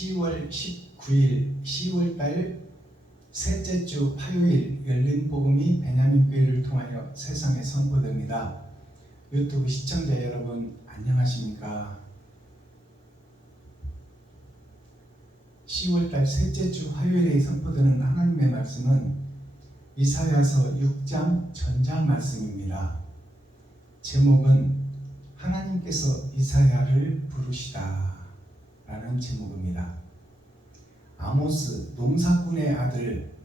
10월 19일 10월달 셋째 주 화요일 열린 복음이 베냐민 교회를 통하여 세상에 선포됩니다. 유튜브 시청자 여러분 안녕하십니까? 10월달 셋째 주 화요일에 선포되는 하나님의 말씀은 이사야서 6장 전장 말씀입니다. 제목은 하나님께서 이사야를 부르시다 라는 제목입니다. 아모스 농사꾼의 아들,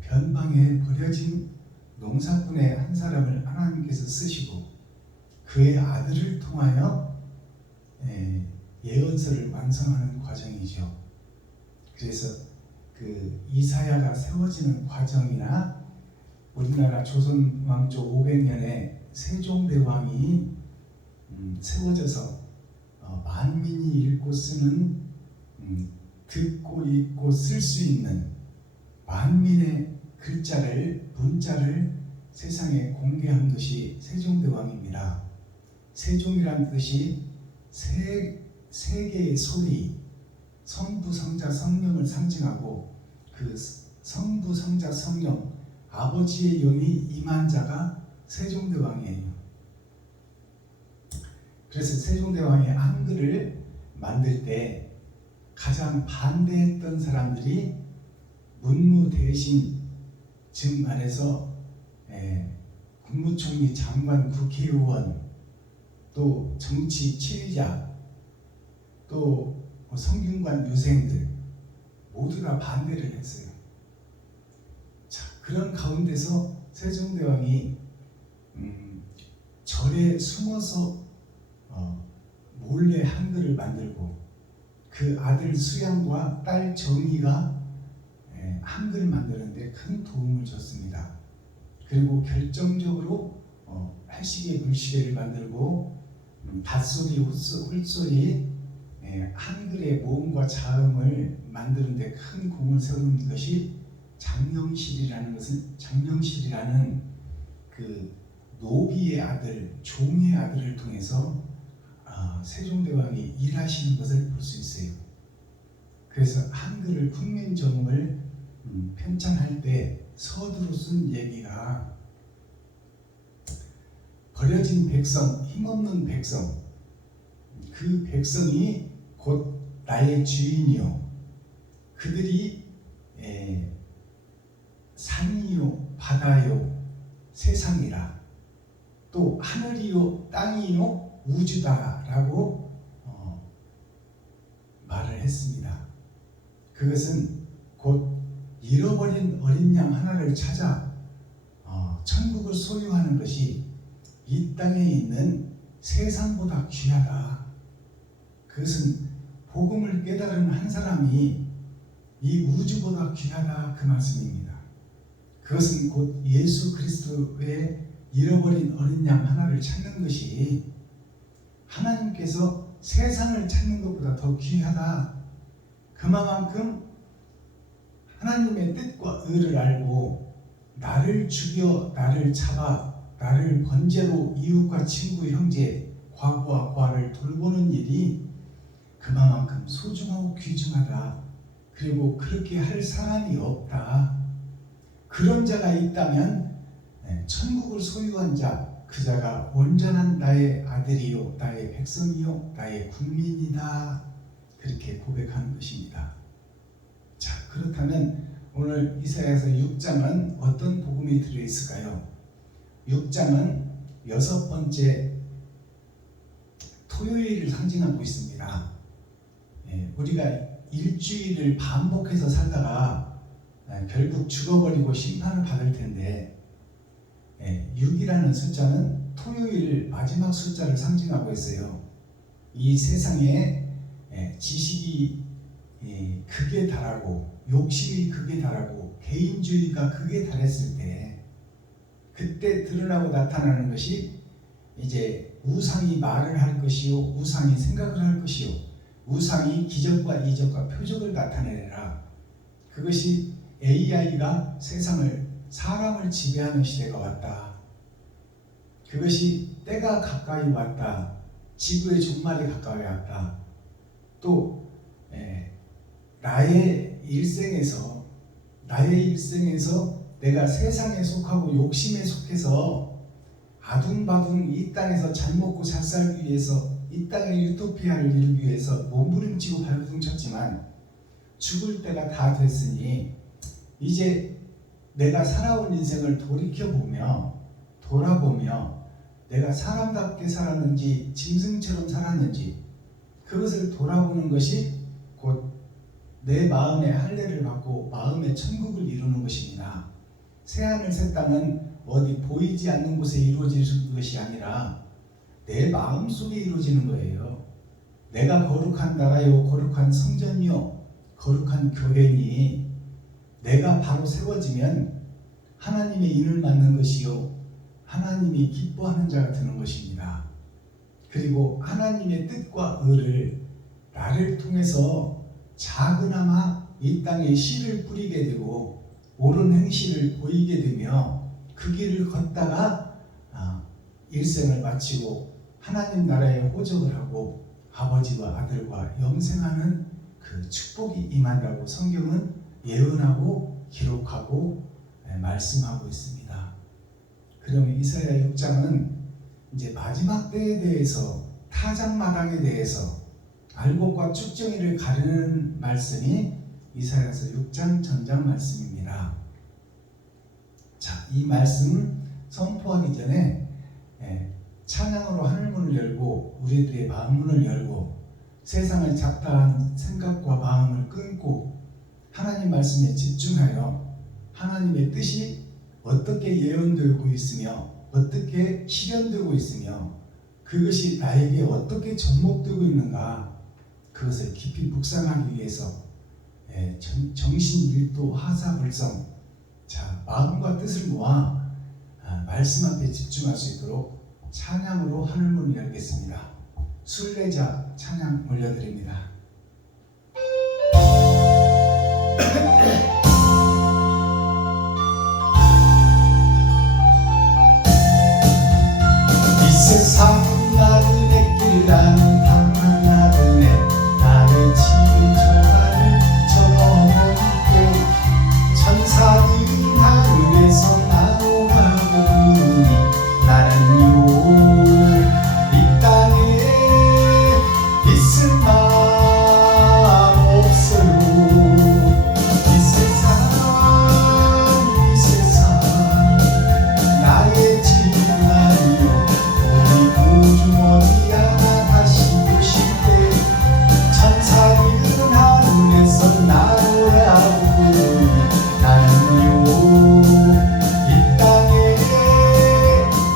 변방에 버려진 농사꾼의 한 사람을 하나님께서 쓰시고 그의 아들을 통하여 예언서를 완성하는 과정이죠. 그래서 그 이사야가 세워지는 과정이나 우리나라 조선 왕조 500년에 세종대왕이 세워져서 만민이 읽고 쓰는 듣고 읽고 쓸 수 있는 만민의 글자를 문자를 세상에 공개한 것이 세종대왕입니다. 세종이란 뜻이 세 개의 소리, 성부, 성자, 성령을 상징하고 그 성부, 성자, 성령 아버지의 영이 임한 자가 세종대왕이에요. 그래서 세종대왕이 한글을 만들 때 가장 반대했던 사람들이 문무 대신, 즉 말해서 국무총리, 장관, 국회의원, 또 정치 지휘자, 또 성균관 유생들 모두 다 반대를 했어요. 자, 그런 가운데서 세종대왕이 절에 숨어서 몰래 한글을 만들고 그 아들 수양과 딸 정의가 한글 만드는데 큰 도움을 줬습니다. 그리고 결정적으로 해시계 글씨를 만들고 닷소리, 홀소리, 한글의 모음과 자음을 만드는데 큰 공을 세운 것이 장영실이라는 그 노비의 아들, 종의 아들을 통해서 세종대왕이 일하시는 것을 볼 수 있어요. 그래서 한글을 국민정음을 편찬할 때 서두로 쓴 얘기가 버려진 백성, 힘없는 백성, 그 백성이 곧 나의 주인이요 그들이 산이요 바다요 세상이라 또 하늘이요 땅이요 우주다라고 말을 했습니다. 그것은 곧 잃어버린 어린 양 하나를 찾아 천국을 소유하는 것이 이 땅에 있는 세상보다 귀하다. 그것은 복음을 깨달은 한 사람이 이 우주보다 귀하다 그 말씀입니다. 그것은 곧 예수 그리스도의 잃어버린 어린 양 하나를 찾는 것이 하나님께서 세상을 찾는 것보다 더 귀하다. 그만큼 하나님의 뜻과 의를 알고 나를 죽여 나를 잡아 나를 번제로 이웃과 친구 형제 과부와 과를 돌보는 일이 그만큼 소중하고 귀중하다. 그리고 그렇게 할 사람이 없다. 그런 자가 있다면 천국을 소유한 자, 그 자가 온전한 나의 아들이요 나의 백성이요 나의 국민이다. 그렇게 고백하는 것입니다. 자, 그렇다면 오늘 이사야서 6장은 어떤 복음이 들어있을까요? 6장은 6번째 토요일을 상징하고 있습니다. 우리가 일주일을 반복해서 살다가 결국 죽어버리고 심판을 받을 텐데 6이라는 숫자는 토요일 마지막 숫자를 상징하고 있어요. 이 세상에 지식이 극에 달하고 욕심이 극에 달하고 개인주의가 극에 달했을 때 그때 드러나고 나타나는 것이 이제 우상이 말을 할 것이요 우상이 생각을 할 것이요 우상이 기적과 이적과 표적을 나타내라. 그것이 AI가 사람을 지배하는 시대가 왔다. 그것이 때가 가까이 왔다. 지구의 종말이 가까이 왔다. 또 나의 일생에서 내가 세상에 속하고 욕심에 속해서 아둥바둥 이 땅에서 잘 먹고 잘 살기 위해서 이 땅의 유토피아를 이루기 위해서 몸부림치고 발버둥 쳤지만 죽을 때가 다 됐으니 이제 내가 살아온 인생을 돌아보며 내가 사람답게 살았는지 짐승처럼 살았는지 그것을 돌아보는 것이 곧 내 마음의 할례를 받고 마음의 천국을 이루는 것입니다. 새하늘 새 땅은 어디 보이지 않는 곳에 이루어지는 것이 아니라 내 마음 속에 이루어지는 거예요. 내가 거룩한 나라요 거룩한 성전이요 거룩한 교회니 내가 바로 세워지면 하나님의 인을 맡는 것이요 하나님이 기뻐하는 자가 되는 것입니다. 그리고 하나님의 뜻과 의를 나를 통해서 작으나마 이 땅에 씨를 뿌리게 되고 옳은 행실을 보이게 되며 그 길을 걷다가 일생을 마치고 하나님 나라에 호적을 하고 아버지와 아들과 영생하는 그 축복이 임한다고 성경은 예언하고 기록하고 말씀하고 있습니다. 그러면 이사야 6장은 이제 마지막 때에 대해서 타작마당에 대해서 알곡과 쭉정이를 가르는 말씀이 이사야서 6장 전장 말씀입니다. 자, 이 말씀 선포하기 전에 찬양으로 하늘문을 열고 우리들의 마음문을 열고 세상을 잡다한 생각과 마음을 끊고 하나님 말씀에 집중하여 하나님의 뜻이 어떻게 예언되고 있으며 어떻게 실현되고 있으며 그것이 나에게 어떻게 접목되고 있는가 그것을 깊이 묵상하기 위해서 정신일도 하사불성 마음과 뜻을 모아 말씀 앞에 집중할 수 있도록 찬양으로 하늘문을 열겠습니다. 순례자 찬양 올려드립니다. 이 세상 나그네 길 가는 방황 나그네 나를 지금 저 하늘 저 너머 있고 천사들이 하늘에서 나오라고 부르니 나는요 이 땅에 있을 마음 없어요. 이 세상 나의 집은 아니요 우리 구주 어디야 다시 오실 때 천사들은 하늘에서 나오라고 부르니 나는요 이 땅에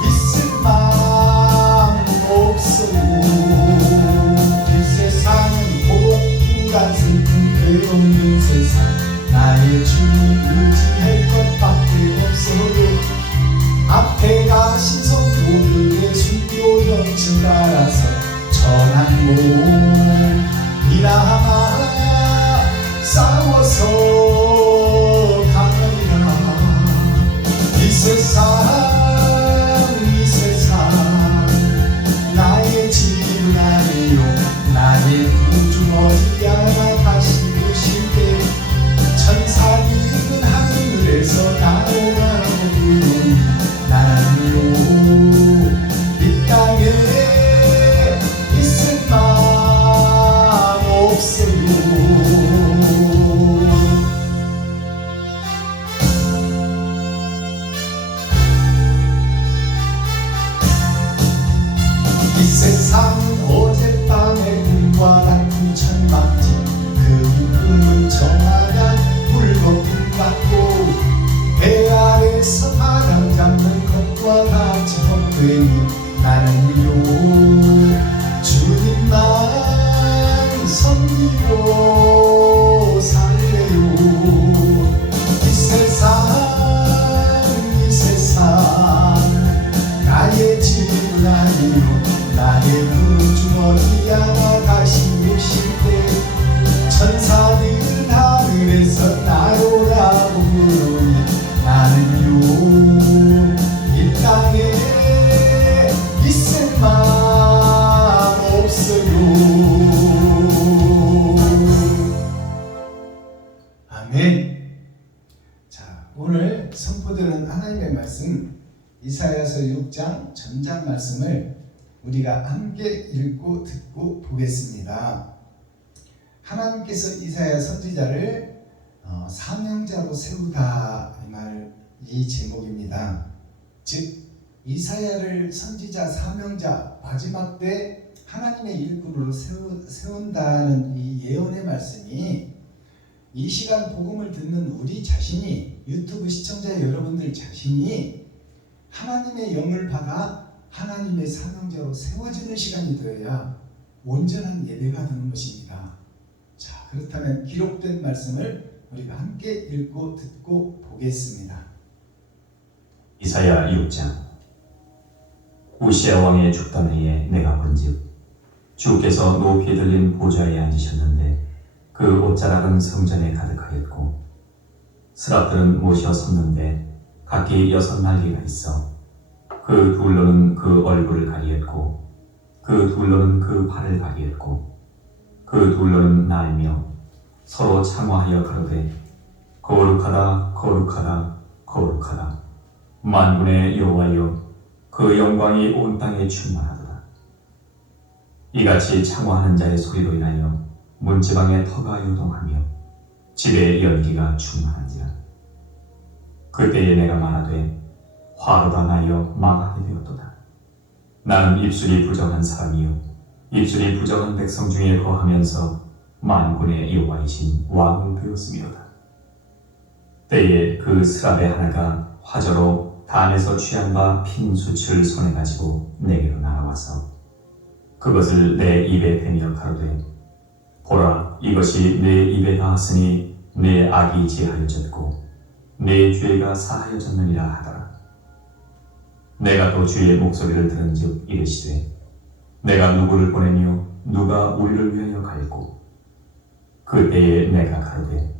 있을 마음 없어요. 이 세상은 고독한 슬픈 괴없는 세상 나의 주님 의지할 것밖에 없어요. 앞에 가신 성도들의 순교 정신 따라서 전한 몸이나마 싸워서 가느라 이 세상 나의 집은 아니요 나의 구주 어디야 다시 오실 때 천사들은 하늘에서 나오라고 부르니 나는요 이 땅에 있을 마음 없어요. 이 세상은 어젯밤의 꿈과 같은 천막지 그 꿈은 정하간 불거품 같고 배 아래서 바람 잡는 것과 같이 헛되니 나는요 주님만 섬기고 살래요. 이 세상 나의 집은 아니요 나의 구주 어디야 다시 오실 때 천사들은 하늘에서 나오라고 부르니 나는요 이 땅에 있을 마 이사야서 6장 전장 말씀을 우리가 함께 읽고 듣고 보겠습니다. 하나님께서 이사야 선지자를 사명자로 세우다 이 제목입니다. 즉 이사야를 선지자 사명자 마지막 때 하나님의 일꾼으로 세운다는 이 예언의 말씀이 이 시간 복음을 듣는 우리 자신이, 유튜브 시청자 여러분들 자신이 하나님의 영을 받아 하나님의 사명자로 세워지는 시간이 되어야 온전한 예배가 되는 것입니다. 자, 그렇다면 기록된 말씀을 우리가 함께 읽고 듣고 보겠습니다. 이사야 6장. 우시야 왕의 죽던 해에 내가 본즉 주께서 높이 들린 보좌에 앉으셨는데 그 옷자락은 성전에 가득하였고 스랍들은 모셔 섰는데 각기 6날개가 있어 그 둘로는 그 얼굴을 가리었고 그 둘로는 그 발을 가리었고 그 둘로는 날며 서로 창화하여 가로되 거룩하다 거룩하다 거룩하다 만군의 여호와여 그 영광이 온 땅에 충만하도다. 이같이 창화하는 자의 소리로 인하여 문지방의 터가 요동하며 집의 연기가 충만한지라. 그때에 내가 말하되 화로다 나여 망하게 되었도다. 나는 입술이 부정한 사람이요 입술이 부정한 백성 중에 거하면서 만군의 여호와이신 왕을 배웠음이로다. 때에 그 스랍의 하나가 화저로 단에서 취한 바 핀 숯을 손에 가지고 내게로 날아와서 그것을 내 입에 대며 가로되 보라 이것이 내 입에 닿았으니 내 악이 제하여졌고 내 죄가 사하여졌느니라 하더라. 내가 또 주의 목소리를 들은즉 이르시되 내가 누구를 보내며 누가 우리를 위하여 갈고 그때에 내가 가로되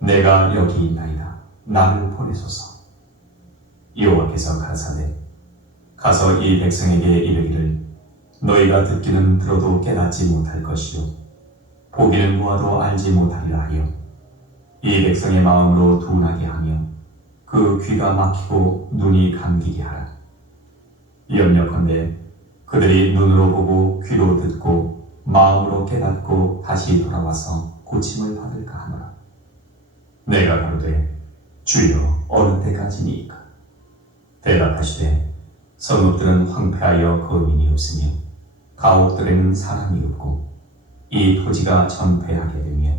내가 여기 있나이다 나를 보내소서. 여호와께서 가라사대 가서 이 백성에게 이르기를 너희가 듣기는 들어도 깨닫지 못할 것이요 보기는 보아도 알지 못하리라 하여 이 백성의 마음으로 둔하게 하며 그 귀가 막히고 눈이 감기게 하라. 염려컨대 그들이 눈으로 보고 귀로 듣고 마음으로 깨닫고 다시 돌아와서 고침을 받을까 하노라. 내가 가로되 주여 어느 때까지니이까? 대답하시되 성읍들은 황폐하여 거민이 없으며 가옥들에는 사람이 없고 이 토지가 전폐하게 되며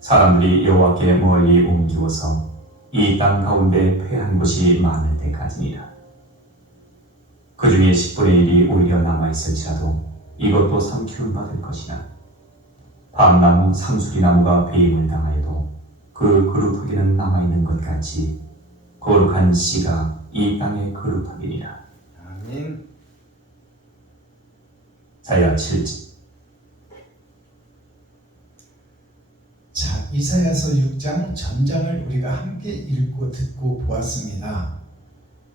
사람들이 여호와께 멀리 옮기워서 이 땅 가운데 패한 곳이 많을 때까지니라. 그 중에 10분의 1이 오히려 남아있을지라도 이것도 삼키움 받을 것이나 밤나무 상수리나무가 배임을 당하여도 그 그루터기는 남아있는 것 같이 거룩한 씨가 이 땅의 그루터기니라. 아멘. 이사야 7장. 자, 이사야서 6장 전장을 우리가 함께 읽고 듣고 보았습니다.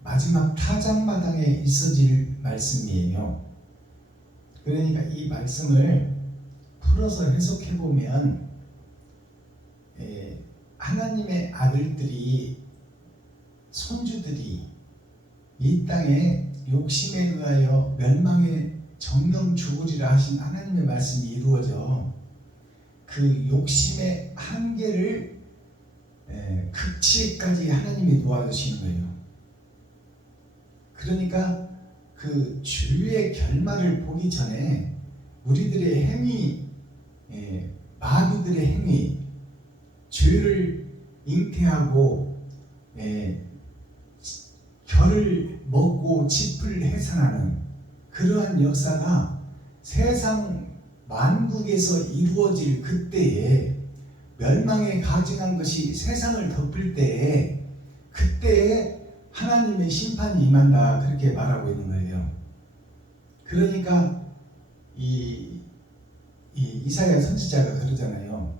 마지막 타작마당에 있어질 말씀이에요. 그러니까 이 말씀을 풀어서 해석해 보면 하나님의 아들들이 손주들이 이 땅에 욕심에 의하여 멸망의 정령 죽으리라 하신 하나님의 말씀이 이루어져 그 욕심의 한계를 극치까지 하나님이 놓아주시는 거예요. 그러니까 그 주의 결말을 보기 전에 우리들의 행위, 마귀들의 행위, 죄를 잉태하고 결을 먹고 짚을 해산하는 그러한 역사가 세상 만국에서 이루어질 그때에 멸망에 가증한 것이 세상을 덮을 때에 그때에 하나님의 심판이 임한다 그렇게 말하고 있는 거예요. 그러니까 이사야 선지자가 그러잖아요.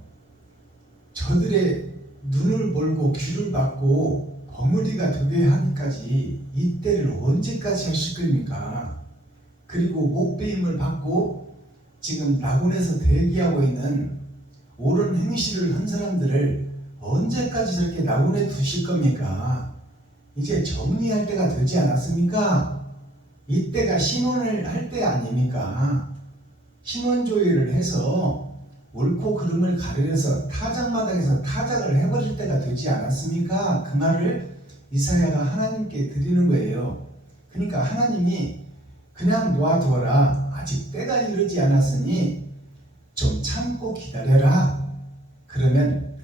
저들의 눈을 몰고 귀를 막고 벙어리가 되게 하기까지 이 때를 언제까지 하실 겁니까? 그리고 목배임을 받고 지금 낙원에서 대기하고 있는 옳은 행실을 한 사람들을 언제까지 저렇게 낙원에 두실 겁니까? 이제 정리할 때가 되지 않았습니까? 이때가 신원을 할 때 아닙니까? 신원조회를 해서 옳고 그름을 가려서 타작마당에서 타작을 해버릴 때가 되지 않았습니까? 그 말을 이사야가 하나님께 드리는 거예요. 그러니까 하나님이 그냥 놓아두어라. 아직 때가 이르지 않았으니 좀 참고 기다려라. 그러면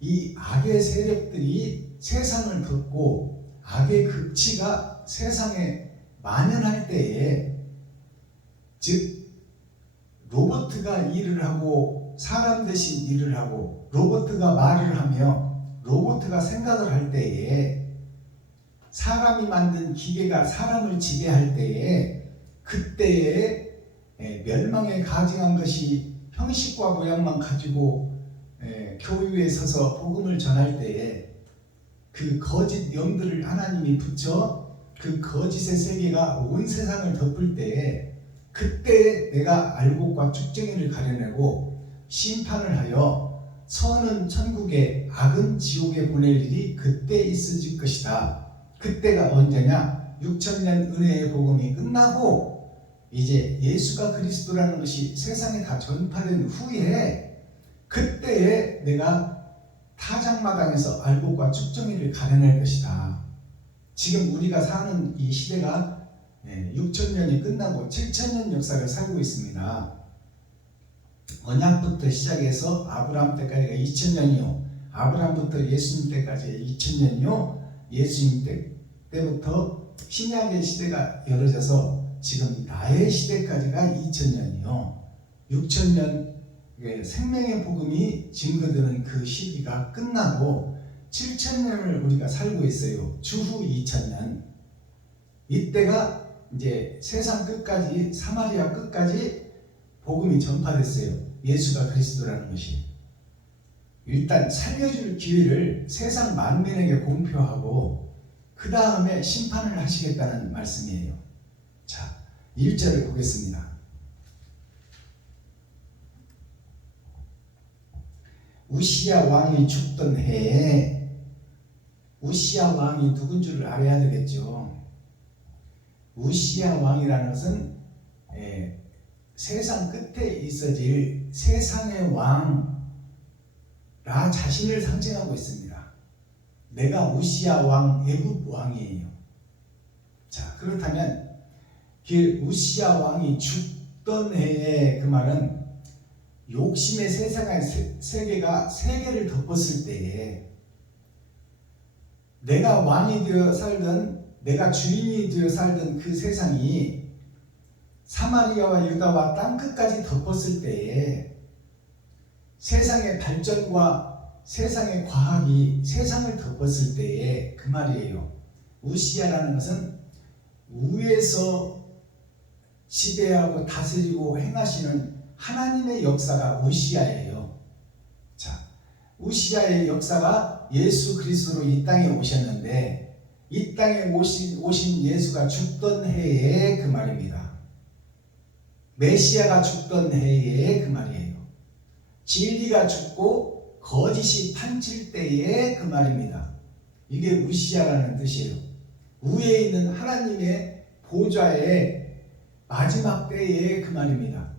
이 악의 세력들이 세상을 덮고 악의 극치가 세상에 만연할 때에, 즉 로봇가 일을 하고 사람 대신 일을 하고 로봇가 말을 하며 로봇가 생각을 할 때에, 사람이 만든 기계가 사람을 지배할 때에, 그때에 멸망에 가증한 것이 형식과 모양만 가지고 교회에 서서 복음을 전할 때에 그 거짓 영들을 하나님이 붙여 그 거짓의 세계가 온 세상을 덮을 때에, 그때 내가 알곡과 쭉정이를 가려내고 심판을 하여 선은 천국에 악은 지옥에 보낼 일이 그때 있어질 것이다. 그때가 언제냐? 6천년 은혜의 복음이 끝나고 이제 예수가 그리스도라는 것이 세상에 다 전파된 후에, 그때에 내가 타작마당에서 알곡과 쭉정이를 가려낼 것이다. 지금 우리가 사는 이 시대가 6천년이 끝나고 7천년 역사를 살고 있습니다. 언약부터 시작해서 아브라함 때까지가 2000년이요. 아브라함부터 예수님 때까지 2000년이요. 예수님 때부터 신약의 시대가 열어져서 지금 나의 시대까지가 2000년이요. 6000년 생명의 복음이 증거되는 그 시기가 끝나고 7000년을 우리가 살고 있어요. 주후 2000년. 이때가 이제 세상 끝까지, 사마리아 끝까지 복음이 전파됐어요. 예수가 그리스도라는 것이. 일단 살려줄 기회를 세상 만민에게 공표하고 그 다음에 심판을 하시겠다는 말씀이에요. 자, 1절을 보겠습니다. 우시야 왕이 죽던 해에, 우시야 왕이 누군 줄을 알아야 되겠죠. 우시야 왕이라는 것은 세상 끝에 있어질 세상의 왕, 나 자신을 상징하고 있습니다. 내가 우시야 왕, 애굽 왕이에요. 자, 그렇다면 그 우시야 왕이 죽던 해에, 그 말은 욕심의 세상의 세계가 세계를 덮었을 때에, 내가 왕이 되어 살던, 내가 주인이 되어 살던 그 세상이 사마리아와 유다와 땅끝까지 덮었을 때에, 세상의 발전과 세상의 과학이 세상을 덮었을 때에, 그 말이에요. 우시야라는 것은 위에서 지배하고 다스리고 행하시는 하나님의 역사가 우시야예요. 자, 우시야의 역사가 예수 그리스도로 이 땅에 오셨는데, 이 땅에 오신 예수가 죽던 해에 그 말입니다. 메시아가 죽던 해에 그 말이에요. 진리가 죽고 거짓이 판칠 때에 그 말입니다. 이게 우시야라는 뜻이에요. 위에 있는 하나님의 보좌의 마지막 때에 그 말입니다.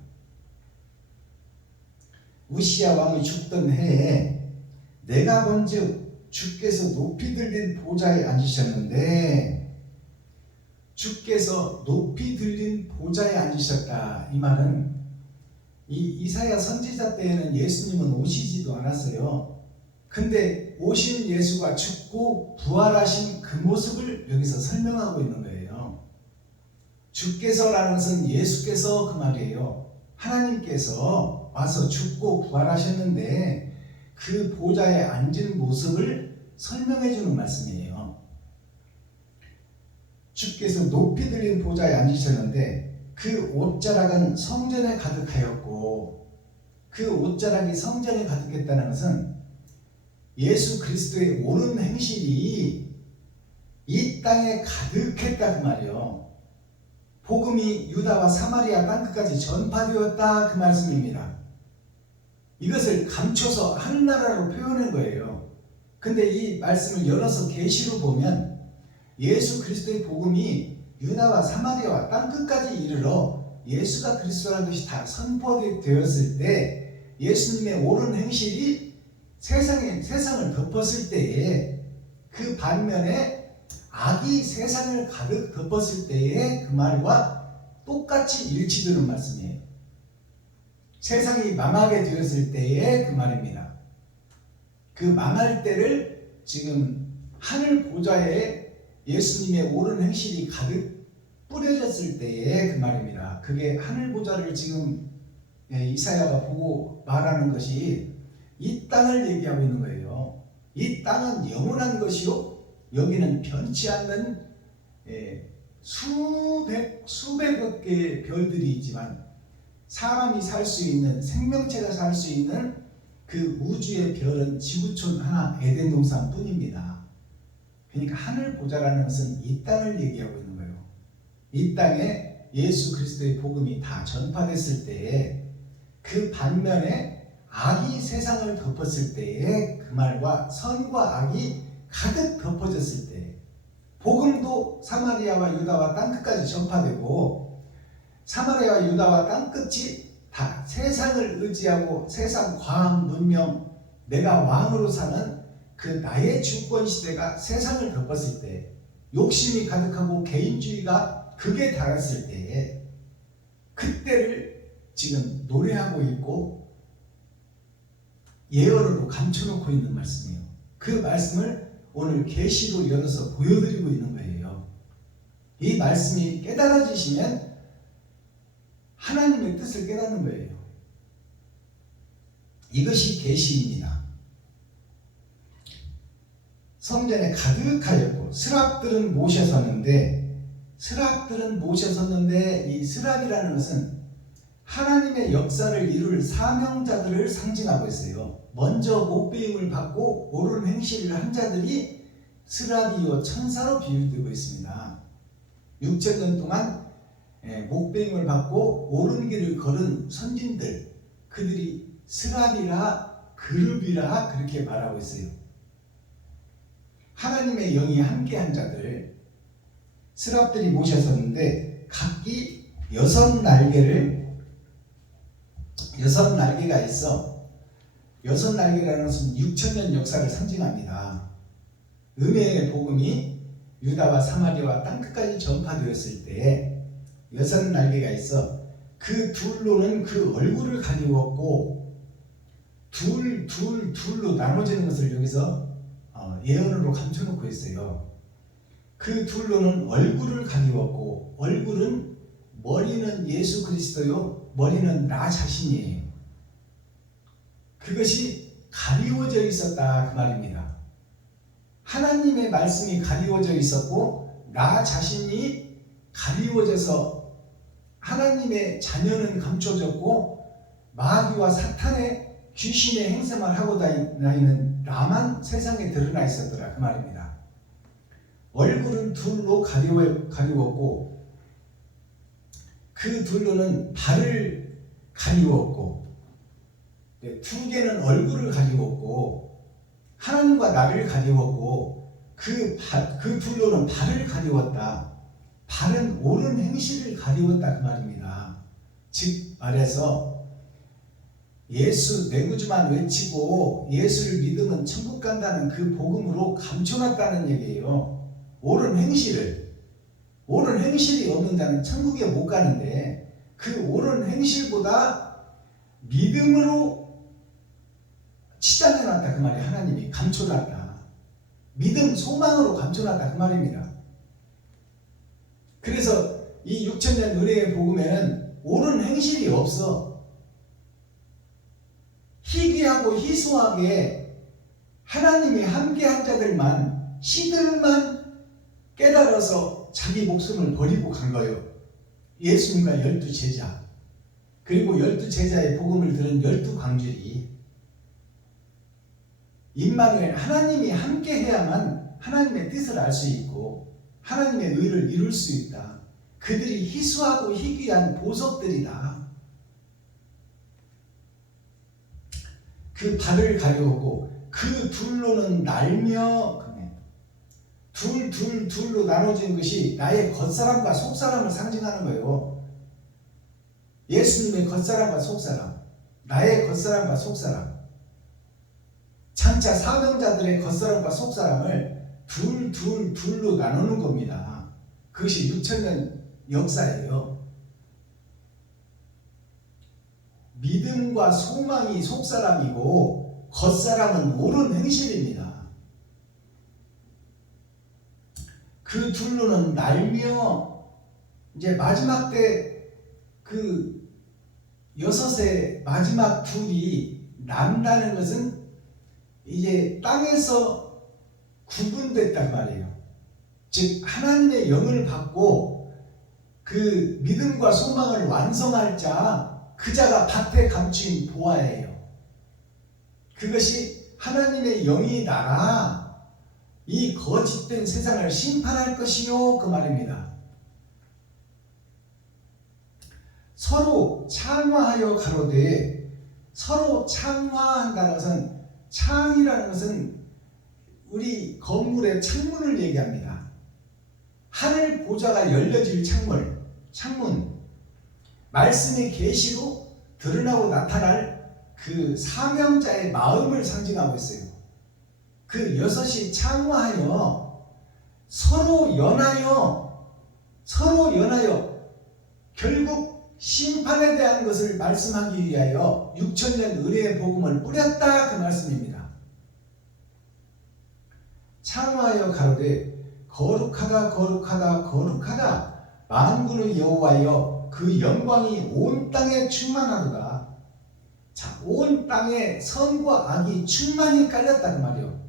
우시야 왕이 죽던 해에 내가 본즉 주께서 높이 들린 보좌에 앉으셨는데, 주께서 높이 들린 보좌에 앉으셨다. 이 말은 이사야 선지자 때에는 예수님은 오시지도 않았어요. 근데 오신 예수가 죽고 부활하신 그 모습을 여기서 설명하고 있는 거예요. 주께서라는 것은 예수께서 그 말이에요. 하나님께서 와서 죽고 부활하셨는데 그 보좌에 앉은 모습을 설명해 주는 말씀이에요. 주께서 높이 들린 보좌에 앉으셨는데 그 옷자락은 성전에 가득하였고, 그 옷자락이 성전에 가득했다는 것은 예수 그리스도의 옳은 행실이 이 땅에 가득했다 그 말이에요. 복음이 유다와 사마리아 땅끝까지 전파되었다 그 말씀입니다. 이것을 감춰서 하늘나라로 표현한 거예요. 근데 이 말씀을 열어서 계시로 보면 예수 그리스도의 복음이 유다와 사마리아와 땅끝까지 이르러 예수가 그리스도라는 것이 다 선포되었을 때, 예수님의 옳은 행실이 세상을 덮었을 때에, 그 반면에 악이 세상을 가득 덮었을 때에 그 말과 똑같이 일치되는 말씀이에요. 세상이 망하게 되었을 때에 그 말입니다. 그 망할 때를 지금 하늘 보좌에 예수님의 옳은 행실이 가득 뿌려졌을 때에 그 말입니다. 그게 하늘 보좌를 지금 이사야가 보고 말하는 것이 이 땅을 얘기하고 있는 거예요. 이 땅은 영원한 것이요, 여기는 변치 않는 수백억 개의 별들이 있지만 사람이 살 수 있는, 생명체가 살 수 있는 그 우주의 별은 지구촌 하나, 에덴 동산뿐입니다. 그러니까 하늘 보좌라는 것은 이 땅을 얘기하고 있는 거예요. 이 땅에 예수 그리스도의 복음이 다 전파됐을 때에, 그 반면에 악이 세상을 덮었을 때에 그 말과 선과 악이 가득 덮어졌을 때, 복음도 사마리아와 유다와 땅끝까지 전파되고, 사마리아와 유다와 땅끝이 다 세상을 의지하고 세상 과학 문명, 내가 왕으로 사는 그 나의 주권 시대가 세상을 덮었을 때, 욕심이 가득하고 개인주의가 극에 달했을 때에, 그때를 지금 노래하고 있고 예언으로 감춰놓고 있는 말씀이에요. 그 말씀을 오늘 계시로 열어서 보여드리고 있는 거예요. 이 말씀이 깨달아지시면 하나님의 뜻을 깨닫는 거예요. 이것이 계시입니다. 성전에 가득하였고 스랍들은 모셔섰는데, 이 스랍이라는 것은 하나님의 역사를 이룰 사명자들을 상징하고 있어요. 먼저 목배임을 받고 옳은 행실을 한 자들이 스랍이요 천사로 비유되고 있습니다. 6,000년 동안 목배임을 받고 옳은 길을 걸은 선진들, 그들이 스랍이라 그룹이라 그렇게 말하고 있어요. 하나님의 영이 함께한 자들, 스랍들이 모셔섰는데 각기 6날개가 있어. 6날개라는 것은 6,000년 역사를 상징합니다. 은혜의 복음이 유다와 사마리아와 땅끝까지 전파되었을 때 6날개가 있어. 그 둘로는 그 얼굴을 가리웠고, 둘로 나눠지는 것을 여기서 예언으로 감춰놓고 있어요. 그 둘로는 얼굴을 가리웠고, 얼굴은 머리는 예수 그리스도요, 머리는 나 자신이에요. 그것이 가리워져 있었다 그 말입니다. 하나님의 말씀이 가리워져 있었고 나 자신이 가리워져서 하나님의 자녀는 감춰졌고 마귀와 사탄의 귀신의 행세만 하고 다니는 나만 세상에 드러나 있었더라 그 말입니다. 얼굴은 둘로 가리웠고, 그 둘로는 발을 가리웠고, 두 개는 얼굴을 가리웠고, 하나님과 나를 가리웠고, 그 둘로는 발을 가리웠다. 발은 옳은 행실을 가리웠다 그 말입니다. 즉 말해서 예수 내 구주만 외치고 예수를 믿으면 천국 간다는 그 복음으로 감춰놨다는 얘기예요. 옳은 행실이 없는 자는 천국에 못 가는데, 그 옳은 행실보다 믿음으로 치장해놨다 그 말이, 하나님이 감춰놨다. 믿음, 소망으로 감춰놨다 그 말입니다. 그래서 이 6,000년 은혜의 복음에는 옳은 행실이 없어. 희귀하고 희소하게 하나님이 함께한 자들만, 시들만 깨달아서 자기 목숨을 버리고 간 거예요. 예수님과 12제자, 그리고 12제자의 복음을 들은 12광주리. 임마누엘, 하나님이 함께 해야만 하나님의 뜻을 알 수 있고 하나님의 의를 이룰 수 있다. 그들이 희소하고 희귀한 보석들이다. 그 발을 가려오고 그 둘로는 날며 둘로 나눠진 것이 나의 겉사람과 속사람을 상징하는 거예요. 예수님의 겉사람과 속사람, 나의 겉사람과 속사람. 장차 사명자들의 겉사람과 속사람을 둘로 나누는 겁니다. 그것이 6천년 역사예요. 믿음과 소망이 속사람이고 겉사람은 옳은 행실입니다. 그 둘로는 날며 이제 마지막 때 그 6의 마지막 둘이 남다는 것은 이제 땅에서 구분됐단 말이에요. 즉 하나님의 영을 받고 그 믿음과 소망을 완성할 자, 그 자가 밭에 감추인 보화예요. 그것이 하나님의 영이 나라 이 거짓된 세상을 심판할 것이요, 그 말입니다. 서로 창화하여 가로되, 서로 창화한다는 것은, 창이라는 것은 우리 건물의 창문을 얘기합니다. 하늘 보좌가 열려질 창문, 말씀의 계시로 드러나고 나타날 그 사명자의 마음을 상징하고 있어요. 그 6이 창화하여 서로 연하여 결국 심판에 대한 것을 말씀하기 위하여 6천년 은혜의 복음을 뿌렸다, 그 말씀입니다. 창화하여 가로되 거룩하다 거룩하다 거룩하다 만군의 여호와여 그 영광이 온 땅에 충만하도다. 자, 온 땅에 선과 악이 충만히 깔렸다, 그 말이요.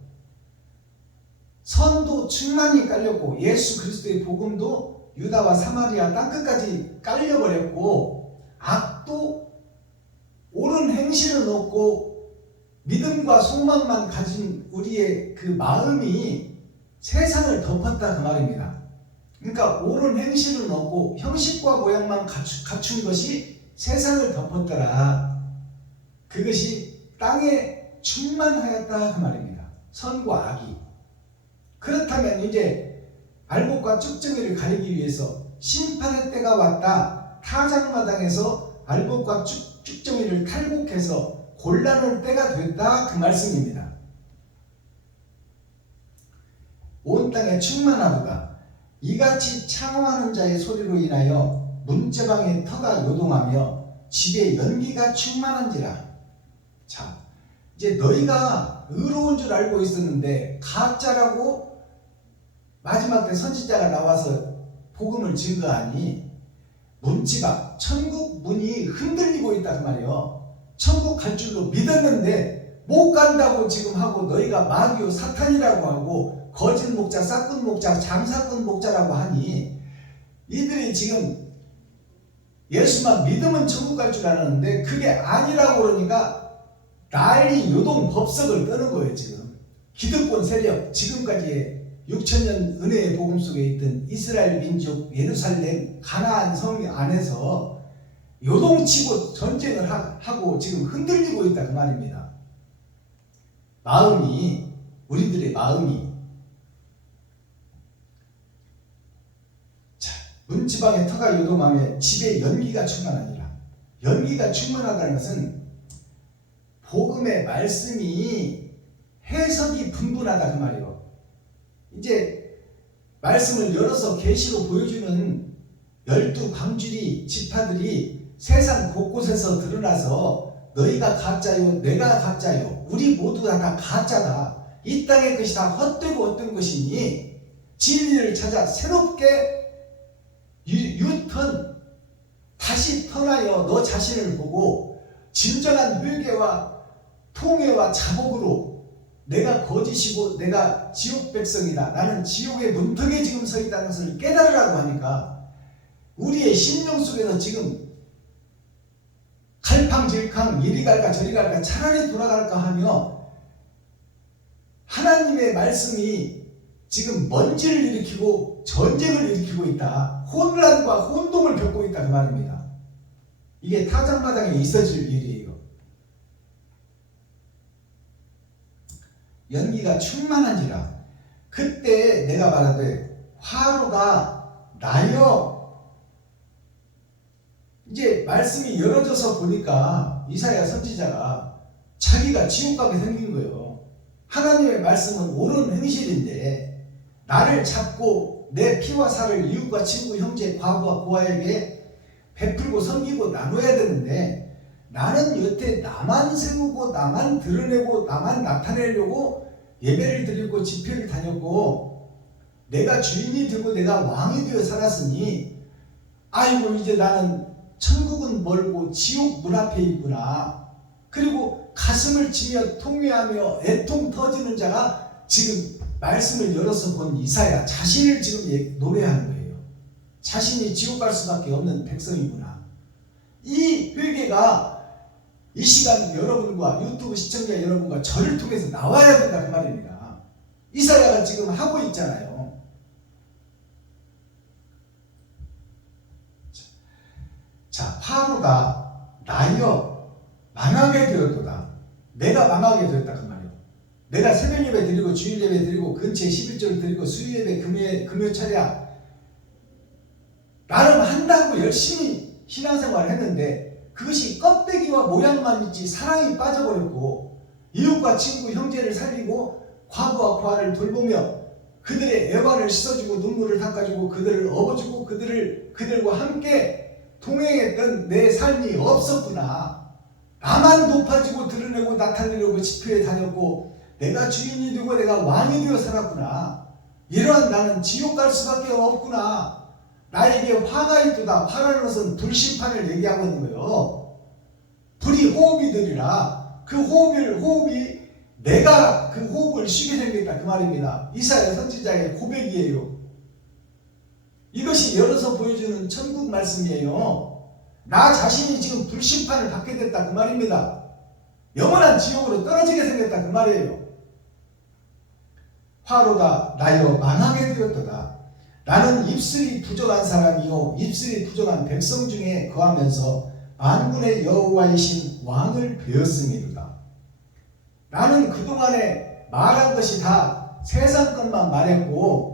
선도 충만히 깔렸고 예수 그리스도의 복음도 유다와 사마리아 땅끝까지 깔려버렸고, 악도 옳은 행실을 얻고 믿음과 소망만 가진 우리의 그 마음이 세상을 덮었다, 그 말입니다. 그러니까 옳은 행실을 얻고 형식과 모양만 갖춘 것이 세상을 덮었더라. 그것이 땅에 충만하였다, 그 말입니다. 선과 악이. 그렇다면 이제 알곡과 쭉정이를 가리기 위해서 심판의 때가 왔다. 타작마당에서 알곡과 쭉정이를 탈곡해서 골라놓을 때가 됐다, 그 말씀입니다. 온 땅에 충만하도다. 이같이 창화하는 자의 소리로 인하여 문제방의 터가 요동하며 집에 연기가 충만한지라. 자, 이제 너희가 의로운 줄 알고 있었는데 가짜라고 마지막 때 선지자가 나와서 복음을 증거하니 문지방, 천국 문이 흔들리고 있다, 그 말이에요. 천국 갈 줄로 믿었는데 못 간다고 지금 하고, 너희가 마귀요 사탄이라고 하고 거짓 목자, 싹군 목자, 장사꾼 목자라고 하니, 이들이 지금 예수만 믿으면 천국 갈 줄 알았는데 그게 아니라고 그러니까 난리 요동 법석을 떠는 거예요. 지금 기득권 세력, 지금까지의 6천년 은혜의 복음 속에 있던 이스라엘 민족 예루살렘 가나안 성 안에서 요동치고 전쟁을 하고 지금 흔들리고 있다, 그 말입니다. 마음이, 우리들의 마음이. 자, 문지방의 터가 요동하며 집에 연기가 충만하니라. 연기가 충만하다는 것은 복음의 말씀이 해석이 분분하다, 그 말이에요. 이제 말씀을 열어서 계시로 보여주는 12광주리 지파들이 세상 곳곳에서 드러나서 너희가 가짜요, 내가 가짜요, 우리 모두 다 가짜다, 이 땅의 것이 다 헛되고 어떤 것이니 진리를 찾아 새롭게 유턴, 다시 턴하여 너 자신을 보고 진정한 회개와 통회와 자복으로 내가 거짓이고 내가 지옥 백성이다, 나는 지옥의 문턱에 지금 서 있다는 것을 깨달으라고 하니까 우리의 심령 속에서 지금 갈팡질팡 이리 갈까 저리 갈까 차라리 돌아갈까 하며 하나님의 말씀이 지금 먼지를 일으키고 전쟁을 일으키고 있다, 혼란과 혼동을 겪고 있다, 그 말입니다. 이게 타작마당에 있어질 일이에요. 연기가 충만한지라. 그때 내가 말하되 화로가 나여. 이제 말씀이 열어져서 보니까 이사야 선지자가 자기가 지옥 가게 생긴 거예요. 하나님의 말씀은 옳은 행실인데 나를 찾고 내 피와 살을 이웃과 친구, 형제, 과부와 고아에게 베풀고 섬기고 나눠야 되는데 나는 여태 나만 세우고 나만 드러내고 나만 나타내려고 예배를 드리고 집회를 다녔고 내가 주인이 되고 내가 왕이 되어 살았으니 아이고 이제 나는 천국은 멀고 지옥 문 앞에 있구나. 그리고 가슴을 치며 통회하며 애통 터지는 자가 지금 말씀을 열어서 본 이사야 자신을 지금 노래하는 거예요. 자신이 지옥 갈 수밖에 없는 백성이구나. 이 회개가 이 시간 여러분과 유튜브 시청자 여러분과 저를 통해서 나와야 된다 그 말입니다. 이사야가 지금 하고 있잖아요. 자, 화로가 나여 망하게 되었도다. 내가 망하게 되었다 그 말이에요. 내가 새벽 예배 드리고 주일 예배 드리고 근처에 11조를 드리고 수요 예배 금요 차례야 나름 한다고 열심히 신앙생활을 했는데 그것이 껍데기와 모양만 있지 사랑이 빠져버렸고 이웃과 친구 형제를 살리고 과부와 고아를 돌보며 그들의 애환을 씻어주고 눈물을 닦아주고 그들을 업어주고 그들과 함께 동행했던 내 삶이 없었구나. 나만 높아지고 드러내고 나타내려고 집회에 다녔고 내가 주인이 되고 내가 왕이 되어 살았구나. 이러한 나는 지옥 갈 수밖에 없구나. 나에게 화가 있도다. 화라는 것은 불심판을 얘기하고 있는 거예요. 불이 호흡이 되리라. 그 호흡이 내가 그 호흡을 쉬게 생겼다 그 말입니다. 이사야 선지자의 고백이에요. 이것이 열어서 보여주는 천국 말씀이에요. 나 자신이 지금 불심판을 받게 됐다 그 말입니다. 영원한 지옥으로 떨어지게 생겼다 그 말이에요. 화로가 나여 망하게 되었도다. 나는 입술이 부족한 사람이요 입술이 부족한 백성 중에 거하면서 만군의 여호와이신 왕을 배웠음이로다. 나는 그동안에 말한 것이 다 세상 것만 말했고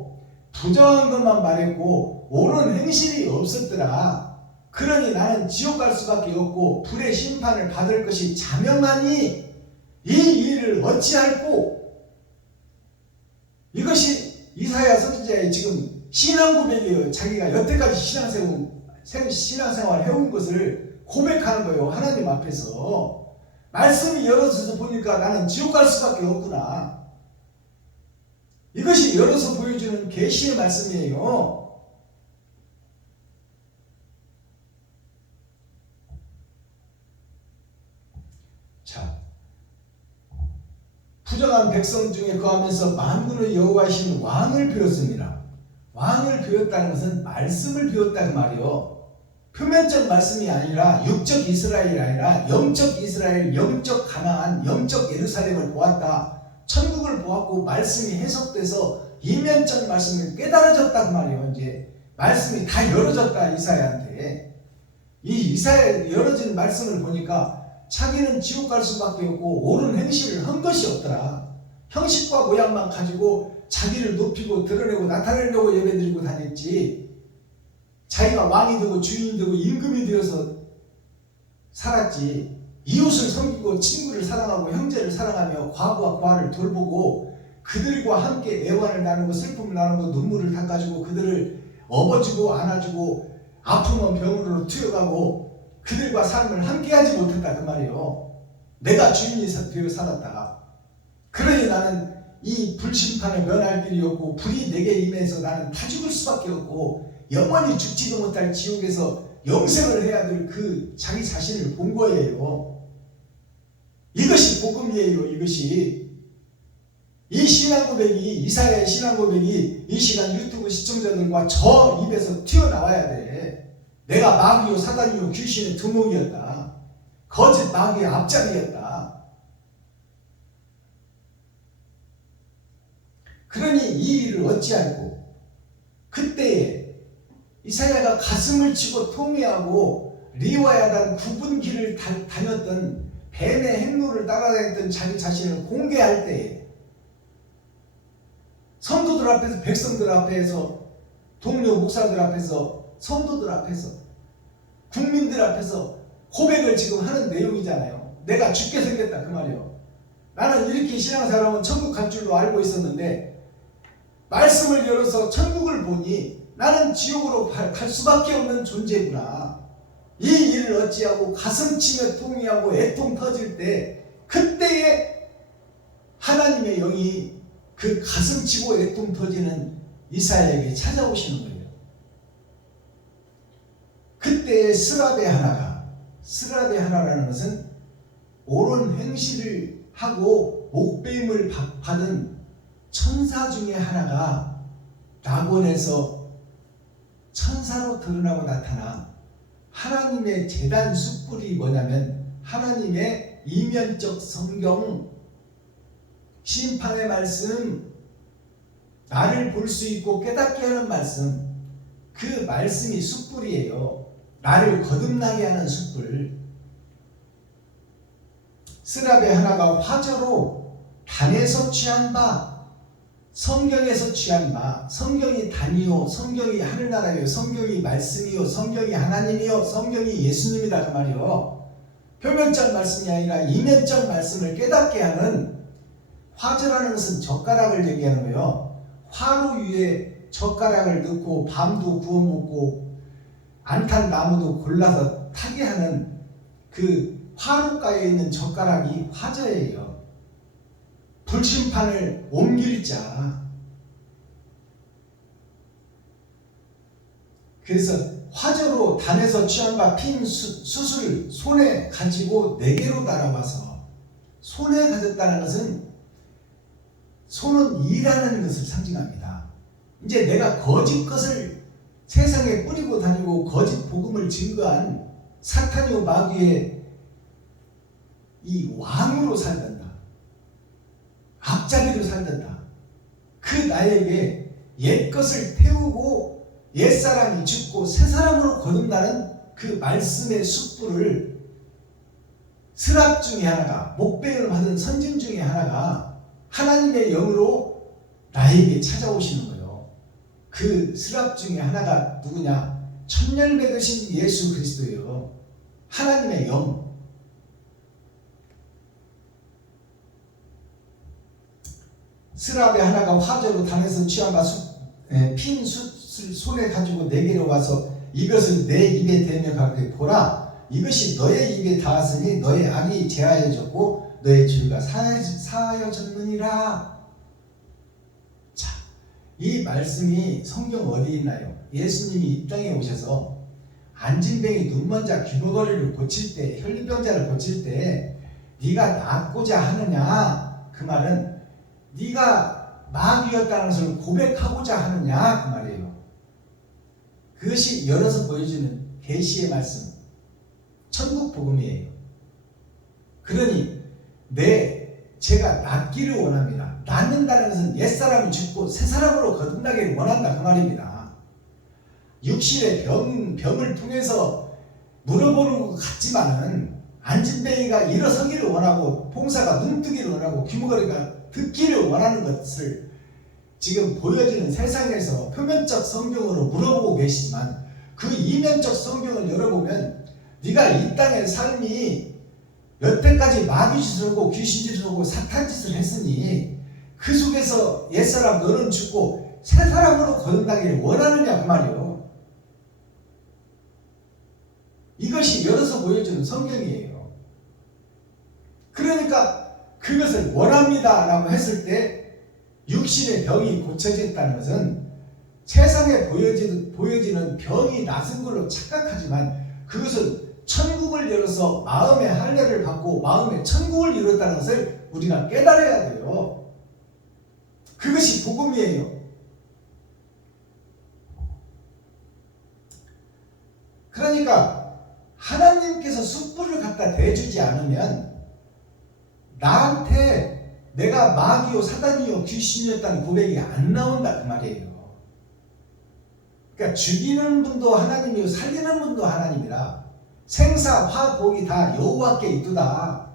부정한 것만 말했고 옳은 행실이 없었더라. 그러니 나는 지옥 갈 수밖에 없고 불의 심판을 받을 것이 자명하니 이 일을 어찌할꼬. 이것이 이사야 선지자의 지금 신앙 고백이에요. 자기가 여태까지 신앙생활을 해온 것을 고백하는 거예요. 하나님 앞에서. 말씀이 열어져서 보니까 나는 지옥 갈 수밖에 없구나. 이것이 열어서 보여주는 계시의 말씀이에요. 자, 부정한 백성 중에 거하면서 만군의 여호와이신 왕을 배웠습니다. 왕을 배웠다는 것은 말씀을 배웠다는 말이요. 표면적 말씀이 아니라 육적 이스라엘이 아니라 영적 이스라엘, 영적 가나안, 영적 예루살렘을 보았다. 천국을 보았고 말씀이 해석돼서 이면적 말씀을 깨달아졌다 그 말이에요. 이제 말씀이 다 열어졌다 이사야한테. 이 이사야 열어진 말씀을 보니까 자기는 지옥 갈 수밖에 없고 옳은 행실을 한 것이 없더라. 형식과 모양만 가지고 자기를 높이고 드러내고 나타내려고 예배드리고 다녔지 자기가 왕이 되고 주인이 되고 임금이 되어서 살았지. 이웃을 섬기고 친구를 사랑하고 형제를 사랑하며 과부와 고아를 돌보고 그들과 함께 애환을 나누고 슬픔을 나누고 눈물을 닦아주고 그들을 업어주고 안아주고 아프면 병으로 튀어가고 그들과 삶을 함께하지 못했다 그 말이에요. 내가 주인이 되어 살았다. 그러니 나는 이 불심판을 면할 길이 없고 불이 내게 임해서 나는 다 죽을 수밖에 없고 영원히 죽지도 못할 지옥에서 영생을 해야 될 그 자기 자신을 본 거예요. 이것이 복음이에요. 이것이 이 신앙 고백이 이사야의 신앙 고백이 이 시간 유튜브 시청자들과 저 입에서 튀어나와야 돼. 내가 마귀요 사단이요 귀신의 두목이었다. 거짓 마귀의 앞잡이였다. 그러니 이 일을 어찌할꼬. 그때에 이사야가 가슴을 치고 통회하고 리와야단 굽은 길을 다녔던 뱀의 행로를 따라다녔던 자기 자신을 공개할 때에 성도 성도들 앞에서, 백성들 앞에서, 동료 목사들 앞에서, 성도들 앞에서, 국민들 앞에서 고백을 지금 하는 내용이잖아요. 내가 죽게 생겼다 그 말이에요. 나는 이렇게 신앙생활하면 천국 갈 줄로 알고 있었는데 말씀을 열어서 천국을 보니 나는 지옥으로 갈 수밖에 없는 존재구나. 이 일을 어찌하고 가슴 치며 통이하고 애통 터질 때 그때에 하나님의 영이 그 가슴 치고 애통 터지는 이사야에게 찾아오시는 거예요. 그때의 스랍의 하나라는 것은 옳은 행실을 하고 목배임을 받은 천사 중에 하나가 낙원에서 천사로 드러나고 나타나 하나님의 제단 숯불이 뭐냐면 하나님의 이면적 성경, 심판의 말씀, 나를 볼 수 있고 깨닫게 하는 말씀, 그 말씀이 숯불이에요. 나를 거듭나게 하는 숯불. 스랍의 하나가 화저로 단에서 취한 바, 성경에서 취한 바, 성경이 단이요, 성경이 하늘나라요, 성경이 말씀이요, 성경이 하나님이요, 성경이 예수님이다 그 말이요. 표면적 말씀이 아니라 이면적 말씀을 깨닫게 하는, 화저라는 것은 젓가락을 얘기하는 거예요. 화로 위에 젓가락을 넣고 밤도 구워 먹고 안 탄 나무도 골라서 타게 하는 그 화로가에 있는 젓가락이 화저예요. 불심판을 옮길 자. 그래서 화저로 단에서 취한 바 핀 숯을 손에 가지고 내게로 날아와서, 손에 가졌다는 것은 손은 일하는 것을 상징합니다. 이제 내가 거짓 것을 세상에 뿌리고 다니고 거짓 복음을 증거한 사탄이요 마귀의 이 왕으로 살던다. 앞자리로 살던다. 그 나에게 옛것을 태우고 옛사람이 죽고 새사람으로 거듭나는 그 말씀의 숯불을, 스랍 중에 하나가, 목배임을 받은 선진 중에 하나가 하나님의 영으로 나에게 찾아오시는 거예요. 그 스랍 중에 하나가 누구냐? 천열매 되신 예수 그리스도예요. 하나님의 영. 스랍의 하나가 화저로 단에서 취한 바 핀 숯을 손에 가지고 내게로 와서 이것을 내 입에 대며 가르되 보라, 이것이 너의 입에 닿았으니 너의 악이 제하여졌고 너의 죄가 사하여졌느니라. 자, 이 말씀이 성경 어디 있나요? 예수님이 이 땅에 오셔서 안진뱅이, 눈먼자, 귀머거리를 고칠 때, 혈류병자를 고칠 때 네가 낫고자 하느냐? 그 말은 네가 마귀였다는 것을 고백하고자 하느냐 그 말이에요. 그것이 열어서 보여주는 계시의 말씀, 천국 복음이에요. 그러니 제가 낫기를 원합니다. 낫는다는 것은 옛사람이 죽고 새사람으로 거듭나기를 원한다 그 말입니다. 육신의 병을 통해서 물어보는 것 같지만은 안진뱅이가 일어서기를 원하고 봉사가 눈뜨기를 원하고 귀머거리가 듣기를 원하는 것을 지금 보여지는 세상에서 표면적 성경으로 물어보고 계시지만 그 이면적 성경을 열어보면 네가 이 땅의 삶이 여태까지 마귀짓을 하고 귀신짓을 하고 사탄짓을 했으니 그 속에서 옛사람 너는 죽고 새사람으로 거듭나기를 원하느냐 그 말이요. 이것이 열어서 보여주는 성경이에요. 그러니까 그것을 원합니다 라고 했을 때 육신의 병이 고쳐졌다는 것은 세상에 보여지는 병이 낫은 걸로 착각하지만 그것은 천국을 열어서 마음의 할례를 받고 마음의 천국을 이뤘다는 것을 우리가 깨달아야 돼요. 그것이 복음이에요. 그러니까 하나님께서 숯불을 갖다 대주지 않으면 나한테 내가 마귀요 사단이요 귀신이었다는 고백이 안 나온다 그 말이에요. 그러니까 죽이는 분도 하나님이요 살리는 분도 하나님이라 생사 화복이 다 여호와께 있도다.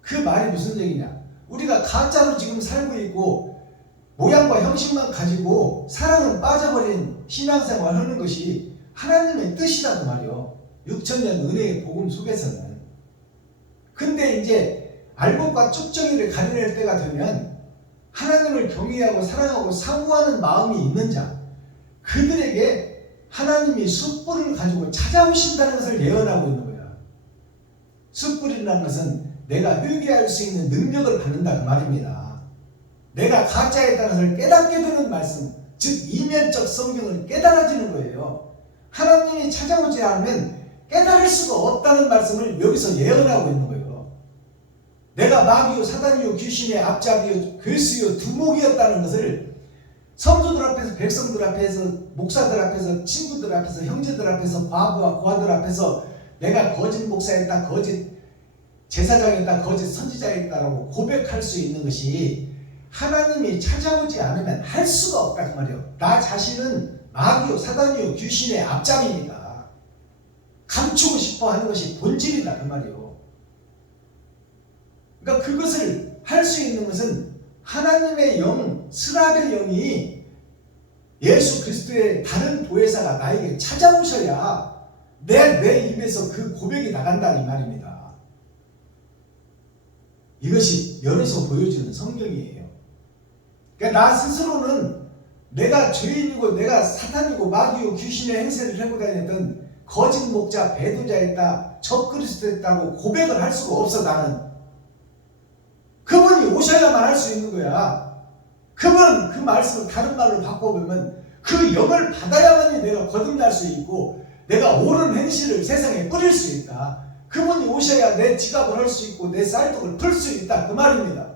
그 말이 무슨 얘기냐? 우리가 가짜로 지금 살고 있고 모양과 형식만 가지고 사랑은 빠져버린 신앙생활 하는 것이 하나님의 뜻이라고 말이요. 6천년 은혜의 복음 속에서는. 근데 이제 알곡과 쭉정이를 가려낼 때가 되면 하나님을 경외하고 사랑하고 사모하는 마음이 있는 자, 그들에게 하나님이 숯불을 가지고 찾아오신다는 것을 예언하고 있는 거야. 숯불이라는 것은 내가 회개할 수 있는 능력을 받는다 그 말입니다. 내가 가짜에 있다는 것을 깨닫게 되는 말씀, 즉 이면적 성경을 깨달아지는 거예요. 하나님이 찾아오지 않으면 깨달을 수가 없다는 말씀을 여기서 예언하고 있는 거예요. 내가 마귀요 사단이요 귀신의 앞잡이요 괴수요 두목이었다는 것을 성도들 앞에서, 백성들 앞에서, 목사들 앞에서, 친구들 앞에서, 형제들 앞에서, 과부와 고아들 앞에서 내가 거짓 목사였다, 거짓 제사장이었다, 거짓 선지자였다라고 고백할 수 있는 것이 하나님이 찾아오지 않으면 할 수가 없다 그 말이에요. 나 자신은 마귀요 사단이요 귀신의 앞잡이니까 감추고 싶어 하는 것이 본질이다 그 말이에요. 그러니까 그것을 할 수 있는 것은 하나님의 영, 스랍의 영이 예수 그리스도의 다른 보혜사가 나에게 찾아오셔야 내 입에서 그 고백이 나간다 이 말입니다. 이것이 열어서 보여주는 성경이에요. 그러니까 나 스스로는 내가 죄인이고 내가 사탄이고 마귀요 귀신의 행세를 하고 다녔던 거짓 목자 배도자였다, 적그리스도였다고 고백을 할 수가 없어. 나는 그분이 오셔야만 할 수 있는 거야. 그분은 그 말씀을 다른 말로 바꿔보면 그 영을 받아야만이 내가 거듭날 수 있고 내가 옳은 행실을 세상에 뿌릴 수 있다. 그분이 오셔야 내 지갑을 할 수 있고 내 쌀떡을 풀 수 있다 그 말입니다.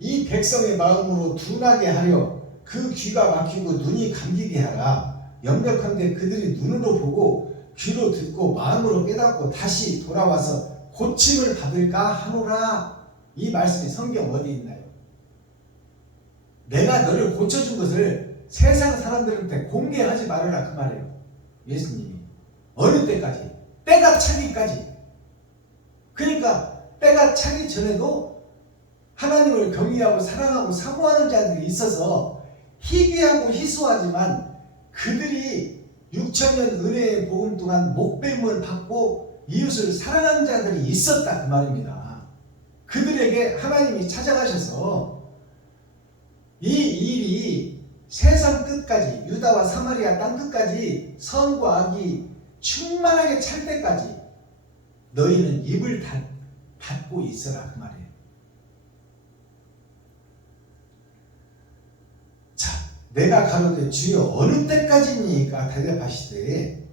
이 백성의 마음으로 둔하게 하려 그 귀가 막히고 눈이 감기게 하라. 염려컨대 그들이 눈으로 보고 귀로 듣고 마음으로 깨닫고 다시 돌아와서 고침을 받을까 하노라. 이 말씀이 성경 어디 있나요? 내가 너를 고쳐준 것을 세상 사람들한테 공개하지 말아라 그 말이에요. 예수님이 어느 때까지? 때가 차기까지. 그러니까 때가 차기 전에도 하나님을 경외하고 사랑하고 사모하는 자들이 있어서 희귀하고 희소하지만 그들이 6천년 은혜의 복음 동안 목배임을 받고 이웃을 사랑하는 자들이 있었다 그 말입니다. 그들에게 하나님이 찾아가셔서 이 일이 세상 끝까지, 유다와 사마리아 땅 끝까지 선과 악이 충만하게 찰 때까지 너희는 입을 닫고 있어라 그 말이에요. 내가 가로되 주여 어느 때까지니까 대답하시되,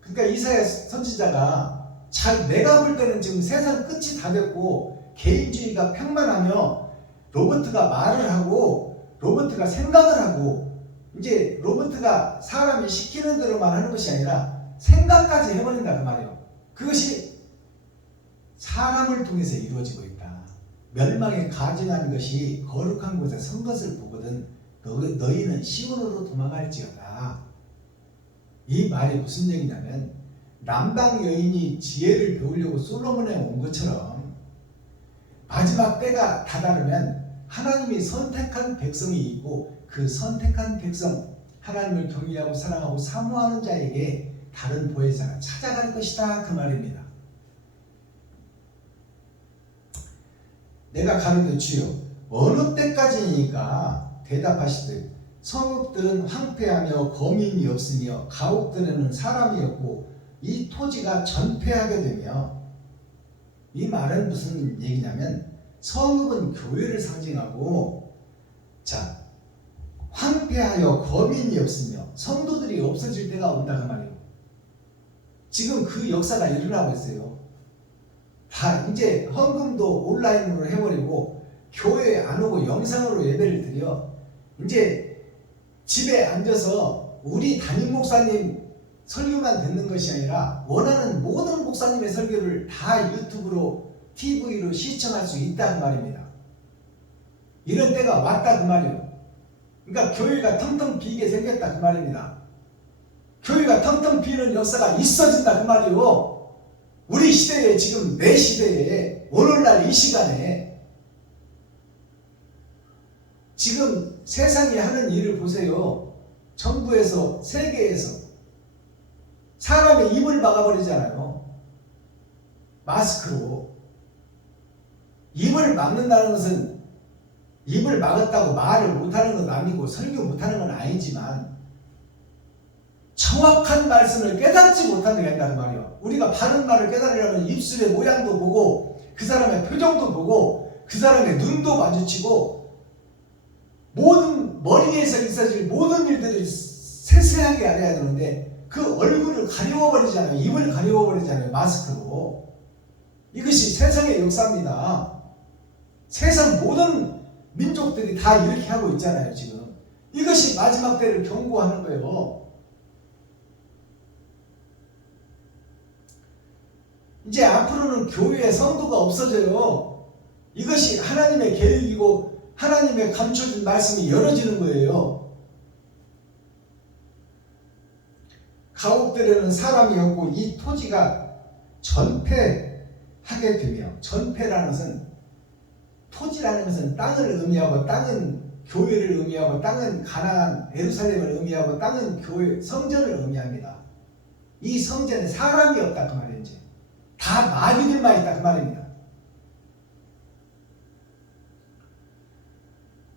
그러니까 이사야 선지자가 내가 볼 때는 지금 세상 끝이 다 됐고 개인주의가 평만하며 로버트가 말을 하고 로버트가 생각을 하고 이제 로버트가 사람이 시키는 대로만 하는 것이 아니라 생각까지 해버린다 그 말이에요. 그것이 사람을 통해서 이루어지고 있다. 멸망에 가증하는 것이 거룩한 곳에 선 것을 보거든 너희는 시온으로 도망갈지어다. 이 말이 무슨 얘기냐면 남방 여인이 지혜를 배우려고 솔로몬에 온 것처럼 마지막 때가 다다르면 하나님이 선택한 백성이 있고 그 선택한 백성, 하나님을 경외하고 사랑하고 사모하는 자에게 다른 보혜사가 찾아갈 것이다 그 말입니다. 내가 가로되 주여 어느 때까지니까 대답하시되 성읍들은 황폐하며 거민이 없으며 가옥들에는 사람이 없고 이 토지가 전폐하게 되며, 이 말은 무슨 얘기냐면 성읍은 교회를 상징하고, 자 황폐하여 거민이 없으며 성도들이 없어질 때가 온다 그 말이에요. 지금 그 역사가 일어나고 있어요. 다 이제 헌금도 온라인으로 해버리고 교회에 안 오고 영상으로 예배를 드려 이제 집에 앉아서 우리 담임 목사님 설교만 듣는 것이 아니라 원하는 모든 목사님의 설교를 다 유튜브로 TV로 시청할 수 있다는 말입니다. 이런 때가 왔다 그 말이에요. 그러니까 교회가 텅텅 비게 생겼다 그 말입니다. 교회가 텅텅 비는 역사가 있어진다 그 말이요. 우리 시대에 지금 내 시대에 오늘날 이 시간에 지금 세상이 하는 일을 보세요. 정부에서 세계에서 사람의 입을 막아버리잖아요. 마스크로. 입을 막는다는 것은 입을 막았다고 말을 못하는 건 아니고 설교 못하는 건 아니지만 정확한 말씀을 깨닫지 못하는 게 아니라는 말이에요. 우리가 바른 말을 깨달으려면 입술의 모양도 보고 그 사람의 표정도 보고 그 사람의 눈도 마주치고 모든 머리에서 있어질 모든 일들을 세세하게 알아야 되는데 그 얼굴을 가려워버리잖아요. 입을 가려워버리잖아요. 마스크로. 이것이 세상의 역사입니다. 세상 모든 민족들이 다 이렇게 하고 있잖아요. 지금 이것이 마지막 때를 경고하는 거예요. 이제 앞으로는 교회에 성도가 없어져요. 이것이 하나님의 계획이고 하나님의 감춰준 말씀이 열어지는 거예요. 가옥들에는 사람이 없고 이 토지가 전폐하게 되며, 전폐라는 것은, 토지라는 것은 땅을 의미하고 땅은 교회를 의미하고 땅은 가나안 예루살렘을 의미하고 땅은 교회 성전을 의미합니다. 이 성전에 사람이 없다 그 말이에요. 이제 다 마귀들만 있다 그 말입니다.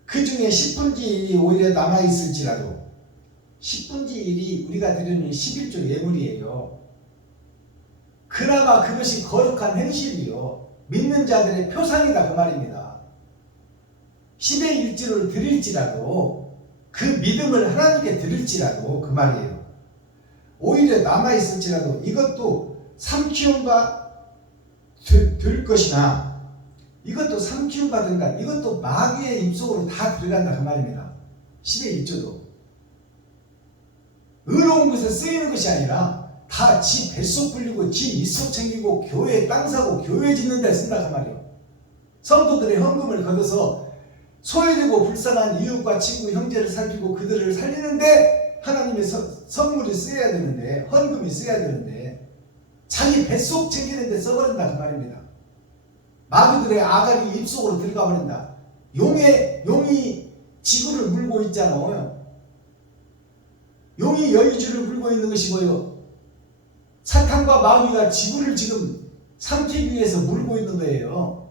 그 중에 10분지 1이 오히려 남아있을지라도 10분지 1이 우리가 드리는 11조 예물이에요. 그나마 그것이 거룩한 행실이요 믿는 자들의 표상이다 그 말입니다. 10의 1조를 드릴지라도 그 믿음을 하나님께 드릴지라도 그 말이에요. 오히려 남아있을지라도 이것도 삼키움바 될 것이나 이것도 삼키움바 된다. 이것도 마귀의 입속으로 다 들어간다 그 말입니다. 10의 1조도 의로운 것에 쓰이는 것이 아니라 다 지 뱃속 불리고 지 입속 챙기고 교회 땅 사고 교회 짓는 데 쓴다 그 말이에요. 성도들의 헌금을 걷어서 소외되고 불쌍한 이웃과 친구 형제를 살피고 그들을 살리는데 하나님의 선물이 쓰여야 되는데, 헌금이 쓰여야 되는데 자기 뱃속 챙기는 데 써버린다 그 말입니다. 마귀들의 아가리 입속으로 들어가 버린다. 용이 지구를 물고 있잖아요. 용이 여의주를 물고 있는 것이 뭐예요? 사탄과 마귀가 지구를 지금 삼키기 위해서 물고 있는 거예요.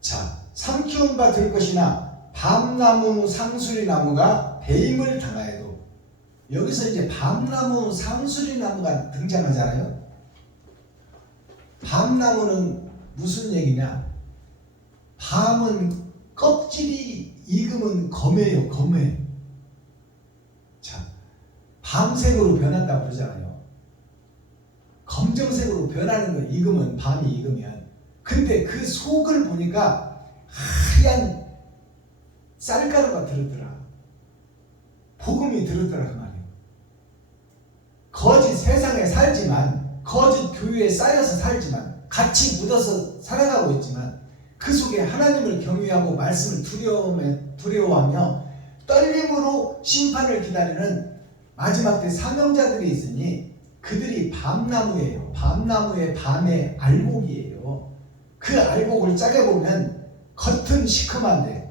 자, 삼키움 바 될 것이나 밤나무 상수리나무가 배임을 당하여도, 여기서 이제 밤나무 상수리나무가 등장하잖아요. 밤나무는 무슨 얘기냐? 밤은 껍질이 익으면 검해요. 검해. 자, 밤색으로 변한다고 그러잖아요. 검정색으로 변하는 거, 익으면, 밤이 익으면. 근데 그 속을 보니까 하얀 쌀가루가 들었더라. 복음이 들었더라 그 말이에요. 거짓 세상에 살지만, 거짓 교회에 쌓여서 살지만, 같이 묻어서 살아가고 있지만 그 속에 하나님을 경외하고 말씀을 두려워하며 떨림으로 심판을 기다리는 마지막 때 사명자들이 있으니 그들이 밤나무예요. 밤나무의 밤의 알곡이에요. 그 알곡을 짜게 보면 겉은 시커먼데,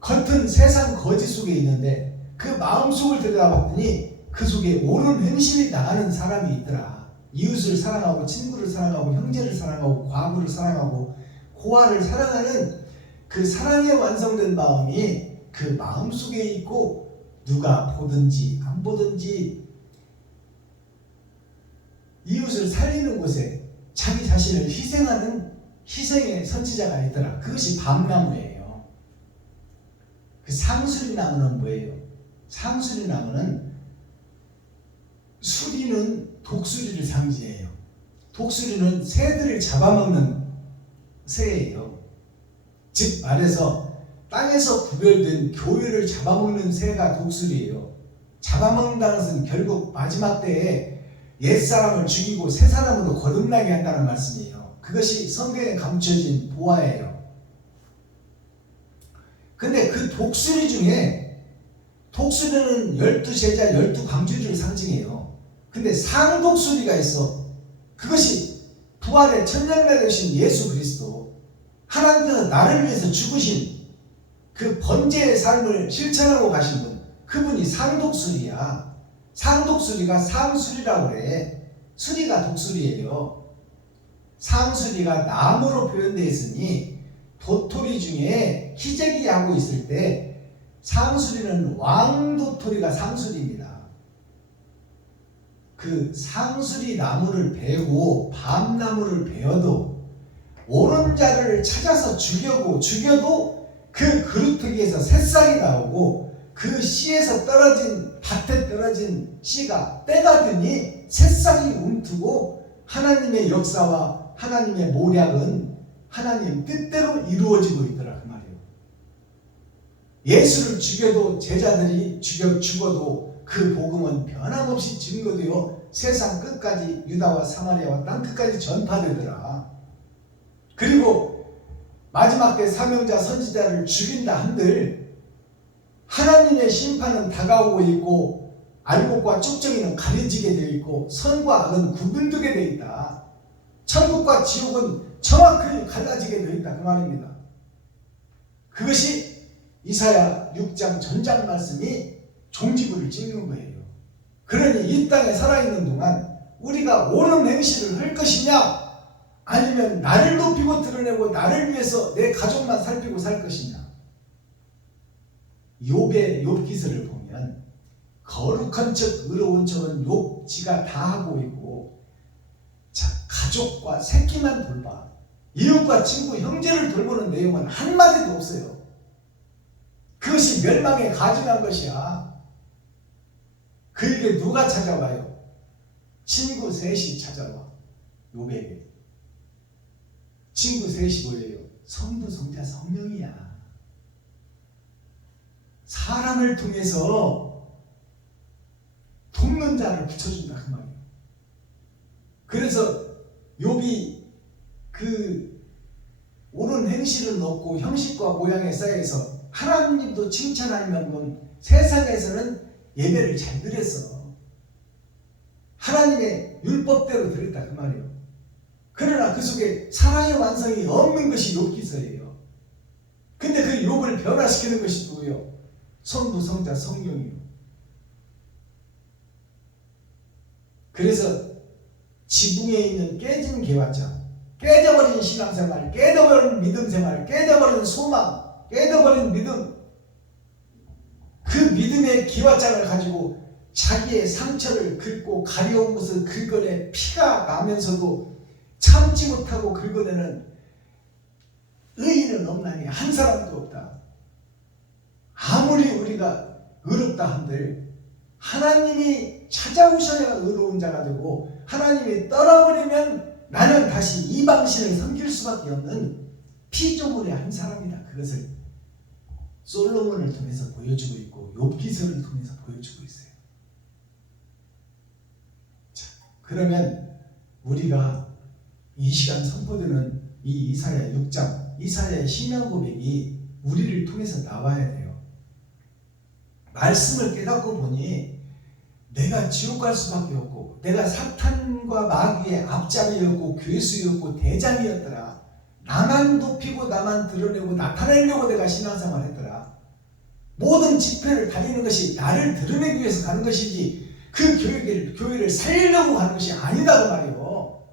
겉은 세상 거짓 속에 있는데 그 마음속을 들여다봤더니 그 속에 옳은 행실이 나가는 사람이 있더라. 이웃을 사랑하고 친구를 사랑하고 형제를 사랑하고 과부를 사랑하고 고아를 사랑하는 그 사랑에 완성된 마음이 그 마음속에 있고, 누가 보든지 안 보든지 이웃을 살리는 곳에 자기 자신을 희생하는 희생의 선지자가 있더라. 그것이 밤나무예요. 그 상수리나무는 뭐예요? 상수리나무는 수리는 독수리를 상징해요. 독수리는 새들을 잡아먹는 새예요. 즉 말해서 땅에서 구별된 교회를 잡아먹는 새가 독수리예요. 잡아먹는다는 것은 결국 마지막 때에 옛사람을 죽이고 새 사람으로 거듭나게 한다는 말씀이에요. 그것이 성경에 감춰진 보화예요. 근데 그 독수리 중에 독수리는 12제자 12광주를 상징해요. 근데 상독수리가 있어. 그것이 부활의 천년가 되신 예수 그리스도, 하나님께서 나를 위해서 죽으신 그 번제의 삶을 실천하고 가신 분, 그분이 상독수리야. 상독수리가 상수리라고 그래. 수리가 독수리예요. 상수리가 나무로 표현되어 있으니 도토리 중에 희재기 하고 있을 때 상수리는 왕도토리가 상수리입니다. 그 상수리 나무를 베고 밤나무를 베어도 오는 자를 찾아서 죽여도 그 그루터기에서 새싹이 나오고 그 씨에서 떨어진 밭에 떨어진 씨가 때가 되니 새싹이 움트고 하나님의 역사와 하나님의 모략은 하나님 뜻대로 이루어지고 있더라 그 말이에요. 예수를 죽여도 제자들이 죽어도 그 복음은 변함없이 증거되어 세상 끝까지 유다와 사마리아와 땅 끝까지 전파되더라. 그리고 마지막 때 사명자 선지자를 죽인다 한들 하나님의 심판은 다가오고 있고 알곡과 쭉정이는 가려지게 되어 있고 선과 악은 구분되게 되어 있다. 천국과 지옥은 정확히 갈라지게 되어 있다 그 말입니다. 그것이 이사야 6장 전장 말씀이 종지부를 찍는 거예요. 그러니 이 땅에 살아있는 동안 우리가 옳은 행실을 할 것이냐, 아니면 나를 높이고 드러내고 나를 위해서 내 가족만 살피고 살 것이냐. 욥의 욥기서를 보면 거룩한 척 의로운 척은 욥 지가 다 하고 있고, 자, 가족과 새끼만 돌봐, 이웃과 친구 형제를 돌보는 내용은 한마디도 없어요. 그것이 멸망에 가증한 것이야. 그에게 누가 찾아와요? 친구 셋이 찾아와. 욥에게. 친구 셋이 뭐예요? 성부, 성자, 성령이야. 사람을 통해서 돕는 자를 붙여준다 그 말이에요. 그래서 욥이 그 옳은 행실을 얻고 형식과 모양에 쌓여서 하나님도 칭찬할 만큼 세상에서는 예배를 잘 드렸어. 하나님의 율법대로 드렸다 그 말이에요. 그러나 그 속에 사랑의 완성이 없는 것이 욥기서예요. 근데 그 욥을 변화시키는 것이 누구예요? 성부, 성자, 성령이요. 그래서 지붕에 있는 깨진 개화장, 깨져버린 신앙생활, 깨져버린 믿음생활, 깨져버린 소망, 깨져버린 믿음, 그 믿음의 기와장을 가지고 자기의 상처를 긁고 가려운 것을 긁어내 피가 나면서도 참지 못하고 긁어내는 의인은 없나니 한 사람도 없다. 아무리 우리가 의롭다 한들 하나님이 찾아오셔야 의로운 자가 되고, 하나님이 떠나버리면 나는 다시 이방신을 섬길 수밖에 없는 피조물의 한 사람이다. 그것을 솔로몬을 통해서 보여주고 있고 욥기서를 통해서 보여주고 있어요. 자, 그러면 우리가 이 시간 선포되는 이 이사야 6장, 이사야의 신앙 고백이 우리를 통해서 나와야 돼요. 말씀을 깨닫고 보니 내가 지옥 갈 수밖에 없고, 내가 사탄과 마귀의 앞잡이였고 괴수였고 대장이었더라. 나만 높이고 나만 드러내고 나타내려고 내가 신앙생활을 했더라. 모든 집회를 다니는 것이 나를 드러내기 위해서 가는 것이지 그 교회를 살리려고 하는 것이 아니다 그 말이에요.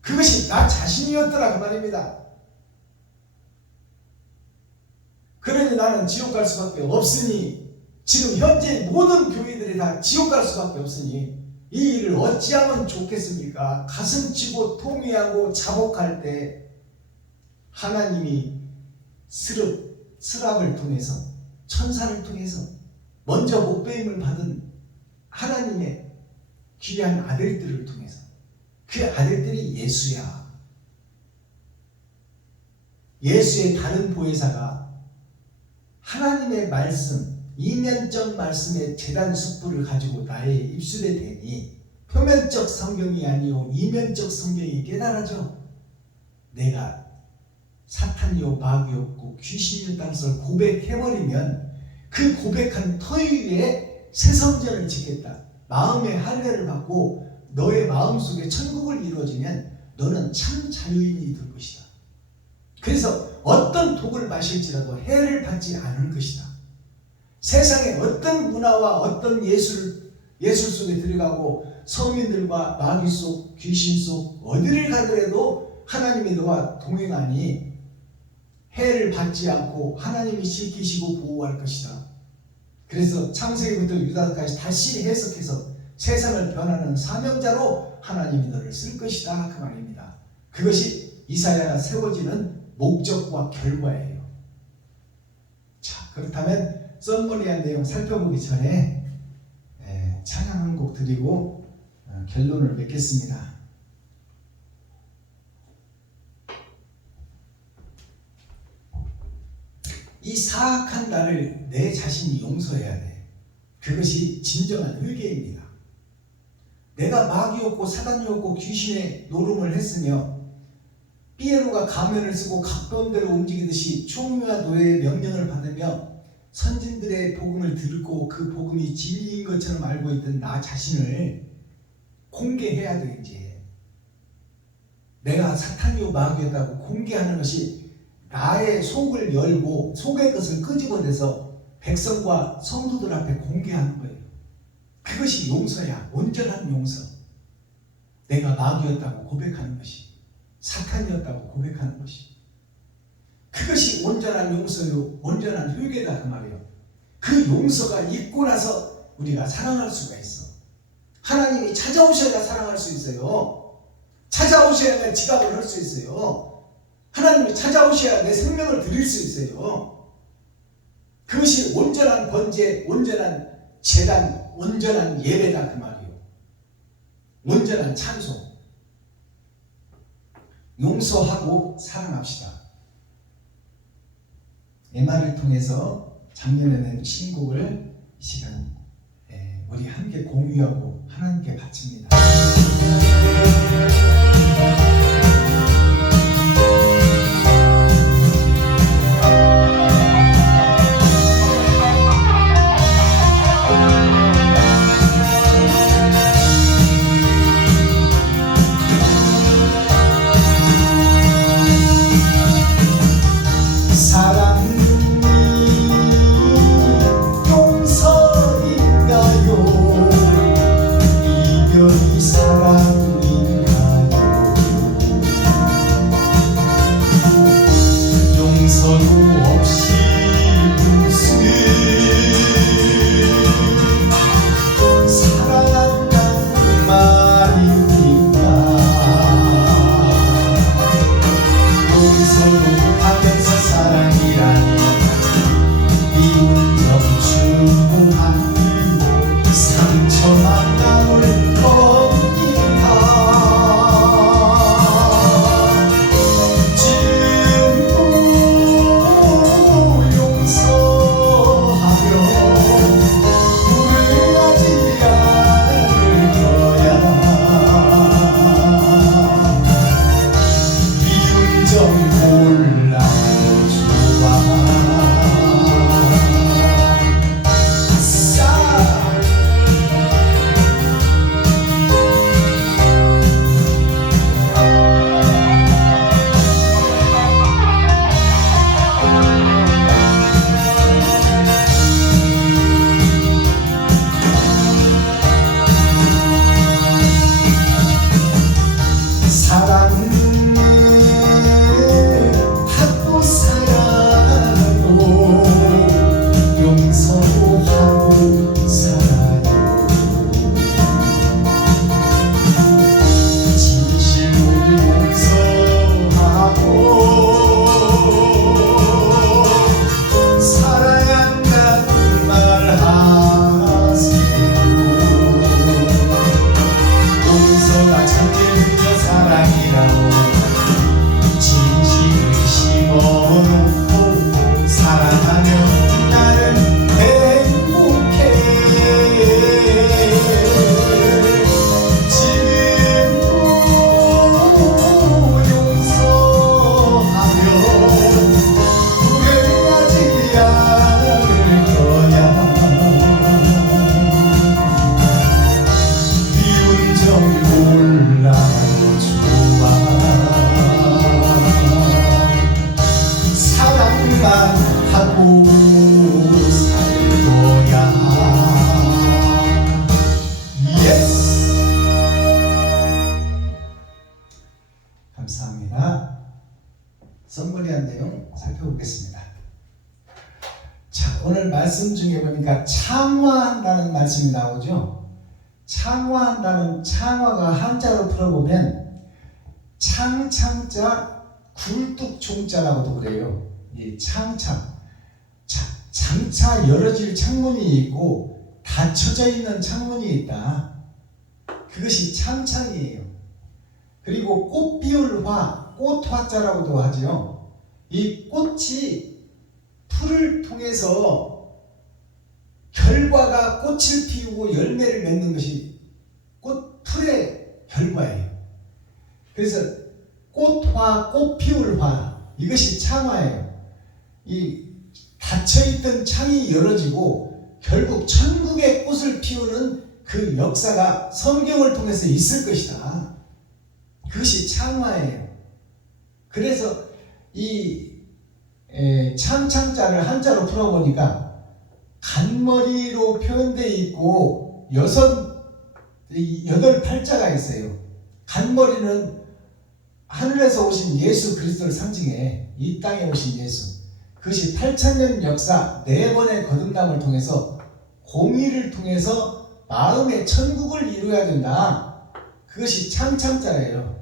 그것이 나 자신이었더라 그 말입니다. 그러니 나는 지옥 갈 수밖에 없으니, 지금 현재 모든 교회들이 다 지옥 갈 수밖에 없으니 이 일을 어찌하면 좋겠습니까? 가슴치고 통회하고 자복할 때 하나님이 스랍을 통해서, 천사를 통해서 먼저 목배임을 받은 하나님의 귀한 아들들을 통해서, 그 아들들이 예수야. 예수의 다른 보혜사가 하나님의 말씀, 이면적 말씀의 제단 숯불을 가지고 나의 입술에 대니 표면적 성경이 아니요 이면적 성경이 깨달아져. 내가 사탄이요 마귀였고 귀신이었다는 것을 고백해버리면 그 고백한 터위 위에 새 성전을 짓겠다. 마음의 할례를 받고 너의 마음속에 천국을 이루어지면 너는 참 자유인이 될 것이다. 그래서 어떤 독을 마실지라도 해를 받지 않을 것이다. 세상의 어떤 문화와 어떤 예술 속에 들어가고 서민들과 마귀 속, 귀신 속 어디를 가더라도 하나님이 너와 동행하니 해를 받지 않고 하나님이 지키시고 보호할 것이다. 그래서 창세기부터 유다까지 다시 해석해서 세상을 변하는 사명자로 하나님이 너를 쓸 것이다 그 말입니다. 그것이 이사야가 세워지는 목적과 결과예요. 자, 그렇다면 썰머리한 내용 살펴보기 전에 찬양 한 곡 드리고 결론을 맺겠습니다. 이 사악한 나를 내 자신이 용서해야 돼. 그것이 진정한 회개입니다. 내가 마귀였고 사단이었고 귀신의 노름을 했으며 피에로가 가면을 쓰고 가까운 대로 움직이듯이 총리와 노예의 명령을 받으며 선진들의 복음을 듣고 그 복음이 진리인 것처럼 알고 있던 나 자신을 공개해야 돼. 이제 내가 사탄이요 마귀였다고 공개하는 것이 나의 속을 열고 속의 것을 끄집어내서 백성과 성도들 앞에 공개하는 거예요. 그것이 용서야. 온전한 용서. 내가 마귀였다고 고백하는 것이, 사탄이었다고 고백하는 것이, 그것이 온전한 용서요, 온전한 회개다 그 말이에요. 그 용서가 있고 나서 우리가 사랑할 수가 있어. 하나님이 찾아오셔야 사랑할 수 있어요. 찾아오셔야 지갑을 할 수 있어요. 하나님이 찾아오셔야 내 생명을 드릴 수 있어요. 그것이 온전한 번제, 온전한 제단, 온전한 예배다 그 말이에요. 온전한 찬송. 용서하고 사랑합시다. MR을 통해서 작년에 낸 신곡을 이 시간 우리 함께 공유하고 하나님께 바칩니다. 용서인가요? 이별 오늘 말씀 중에 보니까 창화한다는 말씀이 나오죠. 창화한다는 창화가 한자로 풀어보면 창자 굴뚝종자라고도 그래요. 이 장차 열어질 창문이 있고 닫혀져 있는 창문이 있다. 그것이 창창이에요. 그리고 꽃 피울 화, 꽃화자라고도 하죠. 이 꽃이 풀을 통해서 결과가 꽃을 피우고 열매를 맺는 것이 풀의 결과예요. 그래서 꽃화, 꽃 피울 화, 이것이 창화예요. 이 닫혀있던 창이 열어지고 결국 천국의 꽃을 피우는 그 역사가 성경을 통해서 있을 것이다. 그것이 창화예요. 그래서 이 창자를 한자로 풀어보니까 간머리로 표현되어 있고 여덟 팔자가 있어요. 간머리는 하늘에서 오신 예수 그리스도를 상징해. 이 땅에 오신 예수. 그것이 8,000년 역사 4번의 거듭남을 통해서 공의를 통해서 마음의 천국을 이루어야 된다. 그것이 창자예요.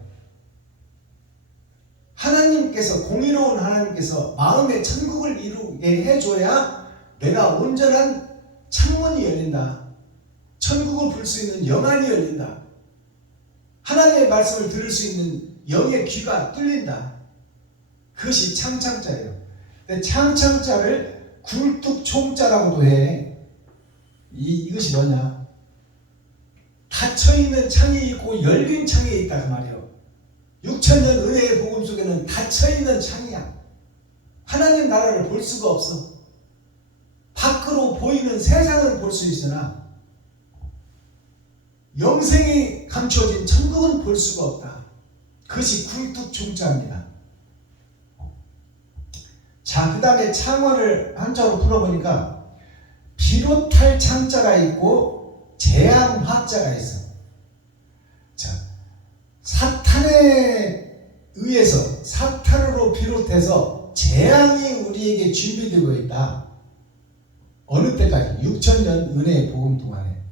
하나님께서, 공의로운 하나님께서 마음의 천국을 이루게 해줘야 내가 온전한 창문이 열린다. 천국을 볼 수 있는 영안이 열린다. 하나님의 말씀을 들을 수 있는 영의 귀가 뚫린다. 그것이 창자예요. 창자를 굴뚝총자라고도 해. 이것이 뭐냐? 닫혀있는 창이 있고 열린 창이 있다 그 말이에요. 6,000년 은혜의 복음 속에는 닫혀있는 창이야. 하나님 나라를 볼 수가 없어. 밖으로 보이는 세상은 볼 수 있으나 영생이 감춰진 천국은 볼 수가 없다. 그것이 굴뚝총자입니다. 자, 그 다음에 창화를 한자로 풀어보니까 비롯할 창자가 있고 재앙화자가 있어. 자, 사탄에 의해서, 사탄으로 비롯해서 재앙이 우리에게 준비되고 있다. 어느 때까지? 6,000년 은혜의 복음 동안에.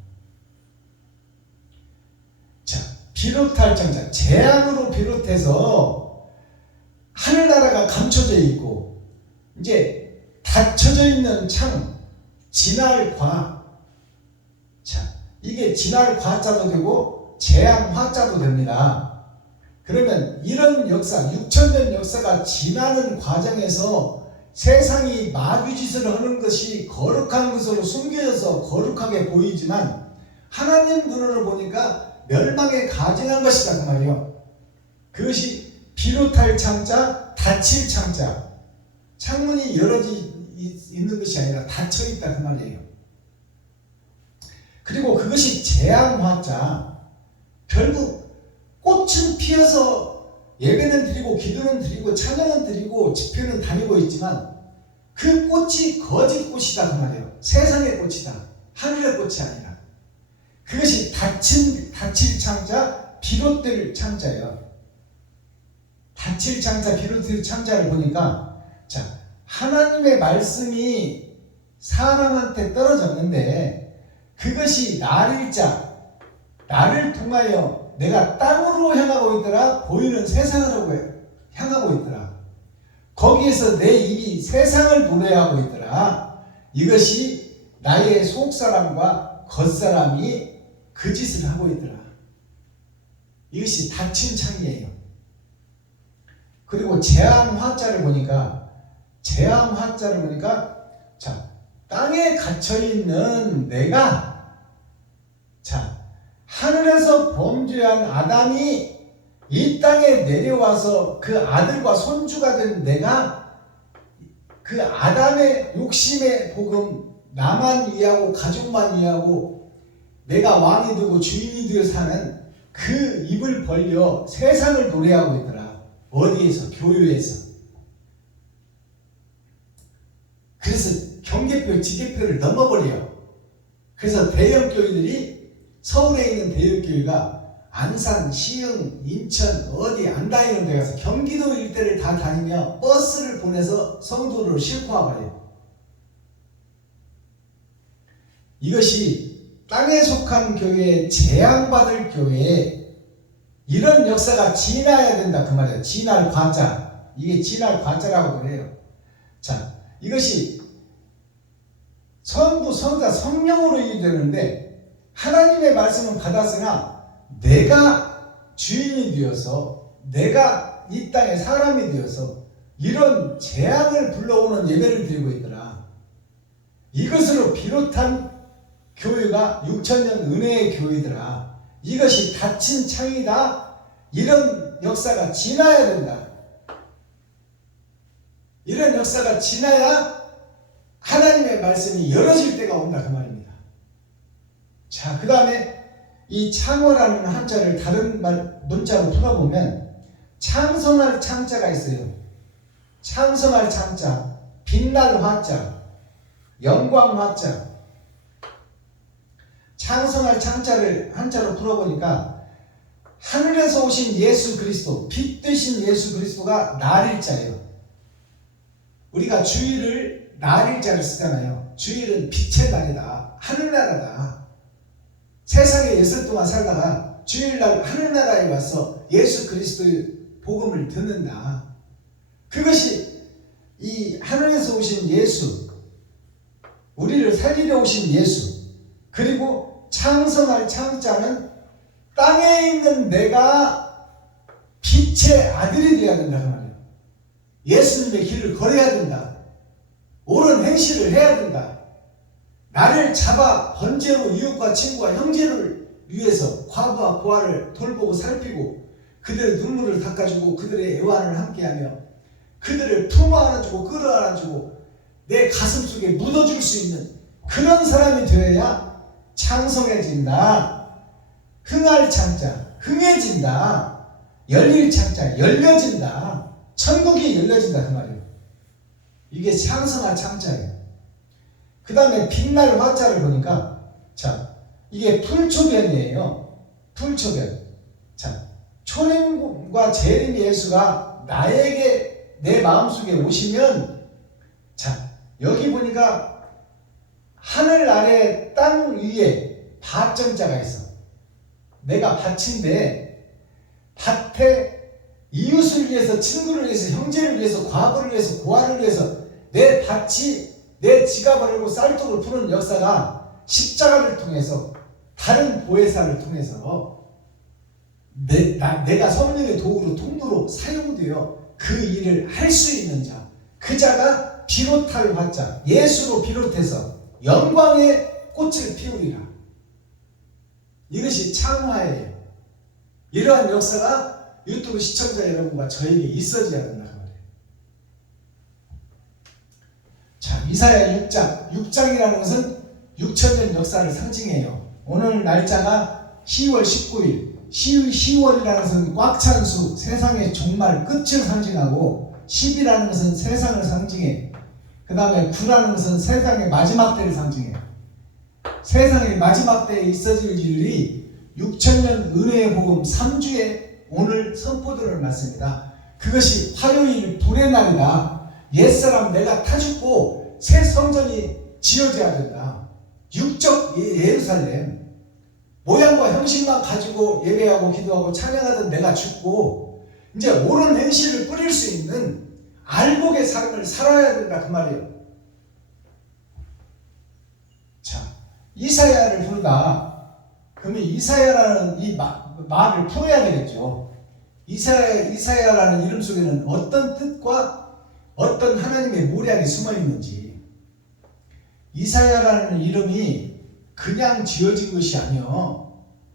자, 비롯할 창자, 재앙으로 비롯해서 하늘나라가 감춰져 있고 이제 닫혀져 있는 창, 진할과. 자, 이게 진할과자도 되고 재앙화자도 됩니다. 그러면 이런 역사, 6,000년 역사가 지나는 과정에서 세상이 마귀짓을 하는 것이 거룩한 것으로 숨겨져서 거룩하게 보이지만 하나님 눈으로 보니까 멸망에 가증한 것이다 그 말이에요. 그것이 비롯할 창자, 닫힐 창자. 창문이 열어져 있는 것이 아니라 닫혀 있다 그 말이에요. 그리고 그것이 재앙화자. 결국 꽃은 피어서 예배는 드리고 기도는 드리고 찬양은 드리고 집회는 다니고 있지만 그 꽃이 거짓 꽃이다 그 말이에요. 세상의 꽃이다. 하늘의 꽃이 아니라. 그것이 닫힐 창자, 비롯될 창자예요. 닫힐 창자, 비롯될 창자를 보니까 자, 하나님의 말씀이 사람한테 떨어졌는데 그것이 나를 통하여 내가 땅으로 향하고 있더라. 보이는 세상으로 향하고 있더라. 거기에서 내 입이 세상을 노래하고 있더라. 이것이 나의 속사람과 겉사람이 그 짓을 하고 있더라. 이것이 닫힌 창이에요. 그리고 재앙화자를 보니까 자, 땅에 갇혀있는 내가, 자, 하늘에서 범죄한 아담이 이 땅에 내려와서 그 아들과 손주가 된 내가 그 아담의 욕심의 복음, 나만 위하고 가족만 위하고 내가 왕이 되고 주인이 되어 사는 그 입을 벌려 세상을 노래하고 있더라. 어디에서? 교회에서. 그래서 경계표, 지계표를 넘어버려요. 그래서 대형교회들이 서울에 있는 대형교회가 안산, 시흥, 인천 어디 안 다니는 데 가서 경기도 일대를 다 다니며 버스를 보내서 성도를 싣고 와버려요. 이것이 땅에 속한 교회에 재앙받을 교회에 이런 역사가 지나야 된다 그 말이에요. 지날 과자. 이게 지날 과자라고 그래요. 자, 이것이 전부 성자 성령으로 이루어지는데 하나님의 말씀은 받았으나 내가 주인이 되어서 내가 이 땅의 사람이 되어서 이런 재앙을 불러오는 예배를 드리고 있더라. 이것으로 비롯한 교회가 6천년 은혜의 교회더라. 이것이 닫힌 창이다. 이런 역사가 지나야 된다. 이런 역사가 지나야 하나님의 말씀이 열어질 때가 온다 그 말입니다. 자, 그 다음에 이 창호라는 한자를 다른 문자로 풀어보면 창성할 창자가 있어요. 창성할 창자, 빛날 화자, 영광 화자. 창성할 창자를 한자로 풀어보니까 하늘에서 오신 예수 그리스도, 빛 되신 예수 그리스도가 날일자예요. 우리가 주일을 날일자를 쓰잖아요. 주일은 빛의 날이다. 하늘나라다. 세상에 예수 동안 살다가 주일날 하늘나라에 와서 예수 그리스도의 복음을 듣는다. 그것이 이 하늘에서 오신 예수, 우리를 살리려 오신 예수, 그리고 창성할 창자는 땅에 있는 내가 빛의 아들이 되어야 된다 그 말이에요. 예수님의 길을 걸어야 된다. 옳은 행실을 해야 된다. 나를 잡아 번제로 이웃과 친구와 형제를 위해서 과부와 고아를 돌보고 살피고 그들의 눈물을 닦아주고 그들의 애환을 함께하며 그들을 품어 안아주고 끌어안아주고 내 가슴 속에 묻어줄 수 있는 그런 사람이 되어야 창성해진다. 흥할 창자, 흥해진다. 열릴 창자, 열려진다. 천국이 열려진다 그 말이에요. 이게 창성할 창자예요. 그 다음에 빛날 화자를 보니까 자, 이게 풀초변이에요. 풀초변. 자, 초림과 재림 예수가 나에게 내 마음속에 오시면 자, 여기 보니까 하늘 아래 땅 위에 밭정자가 있어. 내가 밭인데 밭에 이웃을 위해서, 친구를 위해서, 형제를 위해서, 과부를 위해서, 고아를 위해서 내 밭이 내 지갑을 열고 쌀독을 푸는 역사가 십자가를 통해서 다른 보혜사를 통해서 내가 성령의 도구로 통로로 사용되어 그 일을 할 수 있는 자, 그 자가 비롯할 화자, 예수로 비롯해서 영광의 꽃을 피우리라. 이것이 창화예요. 이러한 역사가 유튜브 시청자 여러분과 저에게 있어져야 된다. 자, 이사야 6장. 6장이라는 것은 6천년 역사를 상징해요. 오늘 날짜가 10월 19일. 10월이라는 것은 꽉 찬 수, 세상의 종말 끝을 상징하고 10이라는 것은 세상을 상징해. 그 다음에 9라는 것은 세상의 마지막 때를 상징해. 세상의 마지막 때에 있어질 일이 6천년 은혜의 복음 3주에 오늘 선포들을 말씀입니다. 그것이 화요일 불의 날이다. 옛사람 내가 타 죽고 새 성전이 지어져야 된다. 육적 예루살렘, 모양과 형식만 가지고 예배하고 기도하고 찬양하던 내가 죽고 이제 옳은 행실을 뿌릴 수 있는 알복의 삶을 살아야 된다 그 말이에요. 자, 이사야를 부르다. 그러면 이사야라는 이 말을 풀어야 되겠죠. 이사야라는 이름 속에는 어떤 뜻과 어떤 하나님의 모략이 숨어 있는지. 이사야라는 이름이 그냥 지어진 것이 아니요,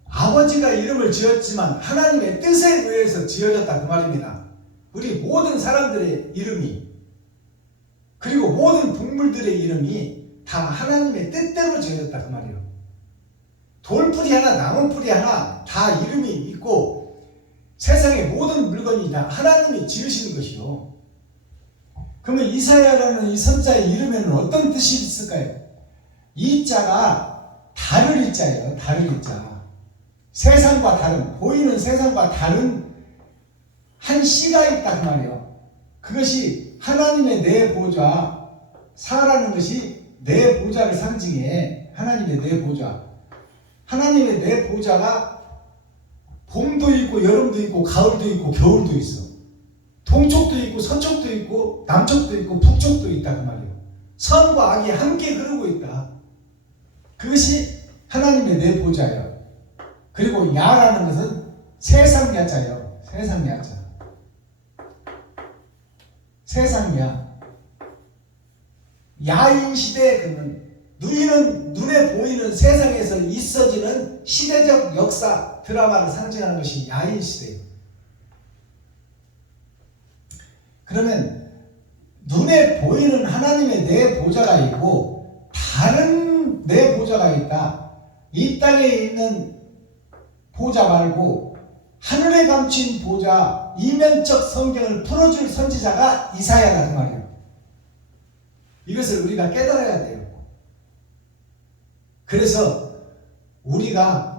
아버지가 이름을 지었지만 하나님의 뜻에 의해서 지어졌다 그 말입니다. 우리 모든 사람들의 이름이, 그리고 모든 동물들의 이름이 다 하나님의 뜻대로 지어졌다 그 말이에요. 돌풀이 하나, 나무풀이 하나 다 이름이 있고 세상의 모든 물건이 다 하나님이 지으시는 것이요. 그러면 이사야라는 이 선자의 이름에는 어떤 뜻이 있을까요? 이 자가 다를 이자예요. 다를 이자. 세상과 다른, 보이는 세상과 다른 한 씨가 있다 그 말이에요. 그것이 하나님의 내 보좌, 사라는 것이 내 보좌를 상징해. 하나님의 내 보좌. 하나님의 내 보좌가 봄도 있고 여름도 있고 가을도 있고 겨울도 있어. 동쪽도 있고 서쪽도 있고 남쪽도 있고 북쪽도 있다 그 말이에요. 선과 악이 함께 흐르고 있다. 그것이 하나님의 내 보좌예요. 그리고 야라는 것은 세상 야자예요. 세상 야자. 세상 야. 야인 시대에 그는 누이는 눈에 보이는 세상에서 있어지는 시대적 역사 드라마를 상징하는 것이 야인 시대예요. 그러면 눈에 보이는 하나님의 내 보좌가 있고 다른 내 보좌가 있다. 이 땅에 있는 보좌 말고 하늘에 감춘 보좌, 이면적 성경을 풀어줄 선지자가 이사야라는 말이에요. 이것을 우리가 깨달아야 돼요. 그래서 우리가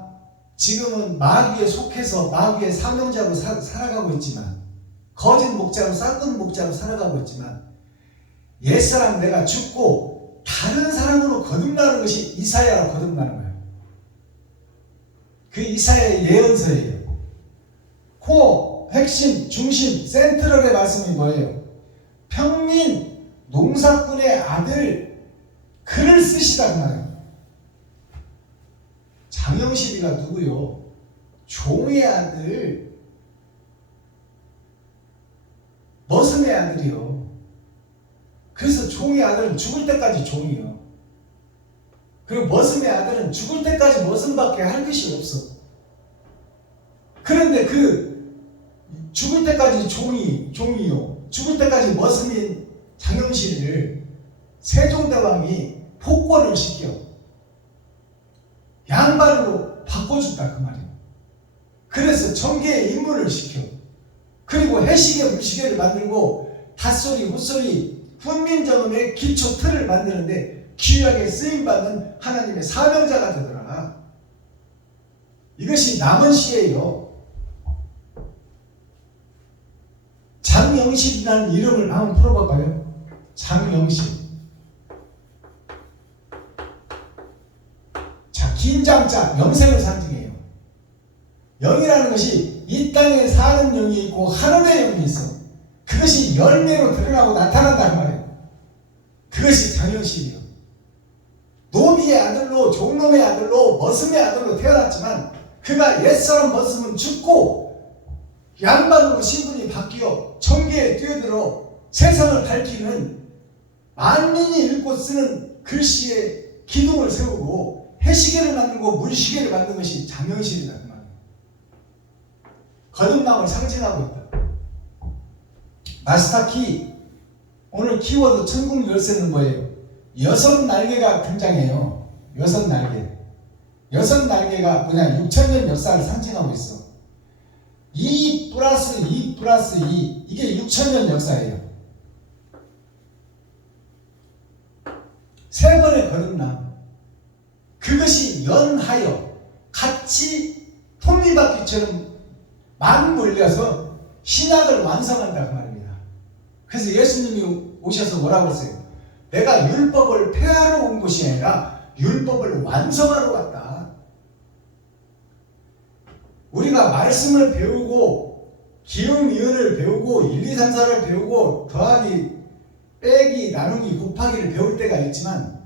지금은 마귀에 속해서 마귀의 사명자로 살아가고 있지만, 거짓 목자로 쌍꺼풀 목자로 살아가고 있지만, 옛사람 내가 죽고 다른 사람으로 거듭나는 것이 이사야로 거듭나는 거예요. 그 이사야의 예언서예요. 코어, 핵심, 중심, 센트럴의 말씀이 뭐예요? 평민 농사꾼의 아들 글을 쓰시다 그 말이에요. 장영실이가 누구요? 종의 아들, 머슴의 아들이요. 그래서 종의 아들은 죽을 때까지 종이요. 그리고 머슴의 아들은 죽을 때까지 머슴밖에 할 것이 없어. 그런데 그 죽을 때까지 종이요. 죽을 때까지 머슴인 장영실을 세종대왕이 폭권을 시켜 양반으로 바꿔준다 그 말이에요. 그래서 정계에 입문을 시켜. 그리고 해시계 물시계를 만들고 닷소리, 헛소리, 훈민정음의 기초 틀을 만드는데 귀하게 쓰임받는 하나님의 사명자가 되더라. 이것이 남은 시예요. 장영실이라는 이름을 한번 풀어볼까요? 장영실. 자, 긴장자, 영생을 상징해요. 영이라는 것이 이 땅에 사는 영이 있고 하늘의 영이 있어. 그것이 열매로 드러나고 나타난단 말이에요. 그것이 장영실이에요. 노비의 아들로, 종놈의 아들로, 머슴의 아들로 태어났지만 그가 옛사람 머슴은 죽고 양반으로 신분이 바뀌어 천계에 뛰어들어 세상을 밝히는 만민이 읽고 쓰는 글씨에 기둥을 세우고 해시계를 만들고 물시계를 만든 것이 장영실이다 그 말이에요. 거듭남을 상징하고 있다. 마스터키 오늘 키워드 천국 열쇠는 뭐예요? 6날개가 등장해요. 6날개. 6날개가 뭐냐? 6,000년 역사를 상징하고 있어. 2 플러스 2 플러스 2 이게 6,000년 역사예요. 세 번의 거듭남. 그것이 연하여 같이 톱니바퀴처럼 맞물려서 신학을 완성한다 그 말입니다. 그래서 예수님이 오셔서 뭐라고 했어요? 내가 율법을 폐하러 온 것이 아니라 율법을 완성하러 왔다. 우리가 말씀을 배우고 기음, 이음을 배우고 1, 2, 3, 4를 배우고 더하기, 빼기, 나누기, 곱하기를 배울 때가 있지만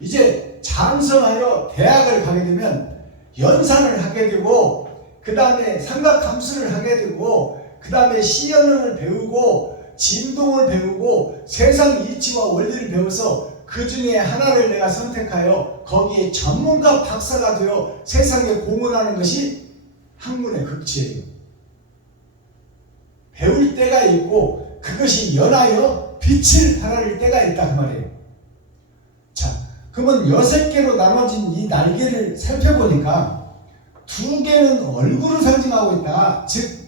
이제 장성하여 대학을 가게 되면 연산을 하게 되고 그 다음에 삼각함수를 하게 되고 그 다음에 시연을 배우고 진동을 배우고 세상 이치와 원리를 배워서 그 중에 하나를 내가 선택하여 거기에 전문가 박사가 되어 세상에 공헌하는 것이 학문의 극치예요. 배울 때가 있고 그것이 연하여 빛을 발할 때가 있다 그 말이에요. 자, 그러면 6개로 나눠진 이 날개를 살펴보니까 2개는 얼굴을 상징하고 있다. 즉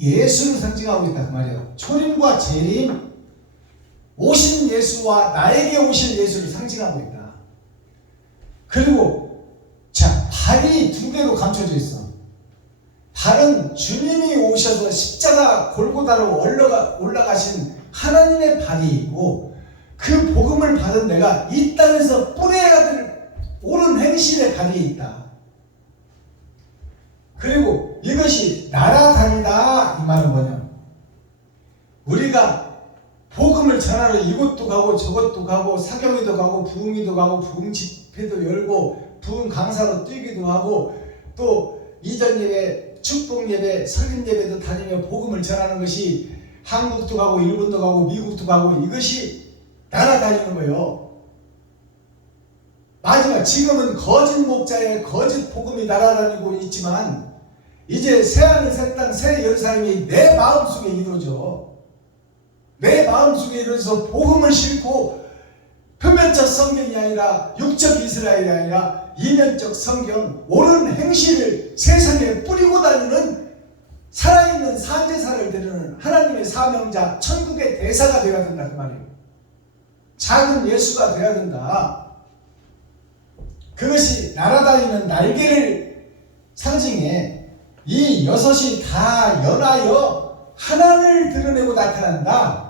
예수를 상징하고 있다 그 말이에요. 초림과 재림, 오신 예수와 나에게 오실 예수를 상징하고 있다. 그리고 자, 발이 2개로 감춰져 있어. 발은 주님이 오셔서 십자가 골고다로 올라가신 하나님의 발이 있고 그 복음을 받은 내가 이 땅에서 뿌려야 될 옳은 행실에 가리에 있다. 그리고 이것이 날아다니다 이 말은 뭐냐, 우리가 복음을 전하러 이곳도 가고 저곳도 가고 사경회도 가고 부흥회도 가고 부흥 집회도 열고 부흥 강사로 뛰기도 하고 또 이전 예배, 축복 예배, 설립 예배도 다니며 복음을 전하는 것이 한국도 가고 일본도 가고 미국도 가고 이것이 날아다니는 거예요. 마지막 지금은 거짓 목자의 거짓 복음이 날아다니고 있지만 이제 새하늘 새 땅 새 예루살렘이 내 마음속에 이루어져. 내 마음속에 이루어져서 복음을 싣고 표면적 성경이 아니라 육적 이스라엘이 아니라 이면적 성경 옳은 행실을 세상에 뿌리고 다니는 살아있는 산제사를 드리는 하나님의 사명자 천국의 대사가 되어야 된다 그 말이에요. 작은 예수가 되어야 된다. 그것이 날아다니는 날개를 상징해 이 여섯이 다 연하여 하나를 드러내고 나타난다.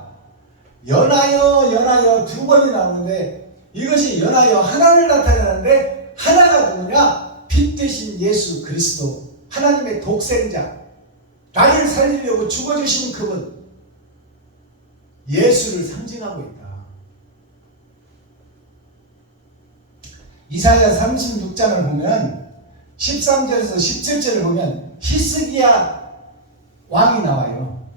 연하여 두 번이 나오는데 이것이 연하여 하나를 나타내는데 하나가 누구냐? 빛 대신 예수 그리스도 하나님의 독생자 나를 살리려고 죽어주신 그분 예수를 상징하고 있다. 이사야 36장을 보면 13절에서 17절을 보면 히스기야 왕이 나와요.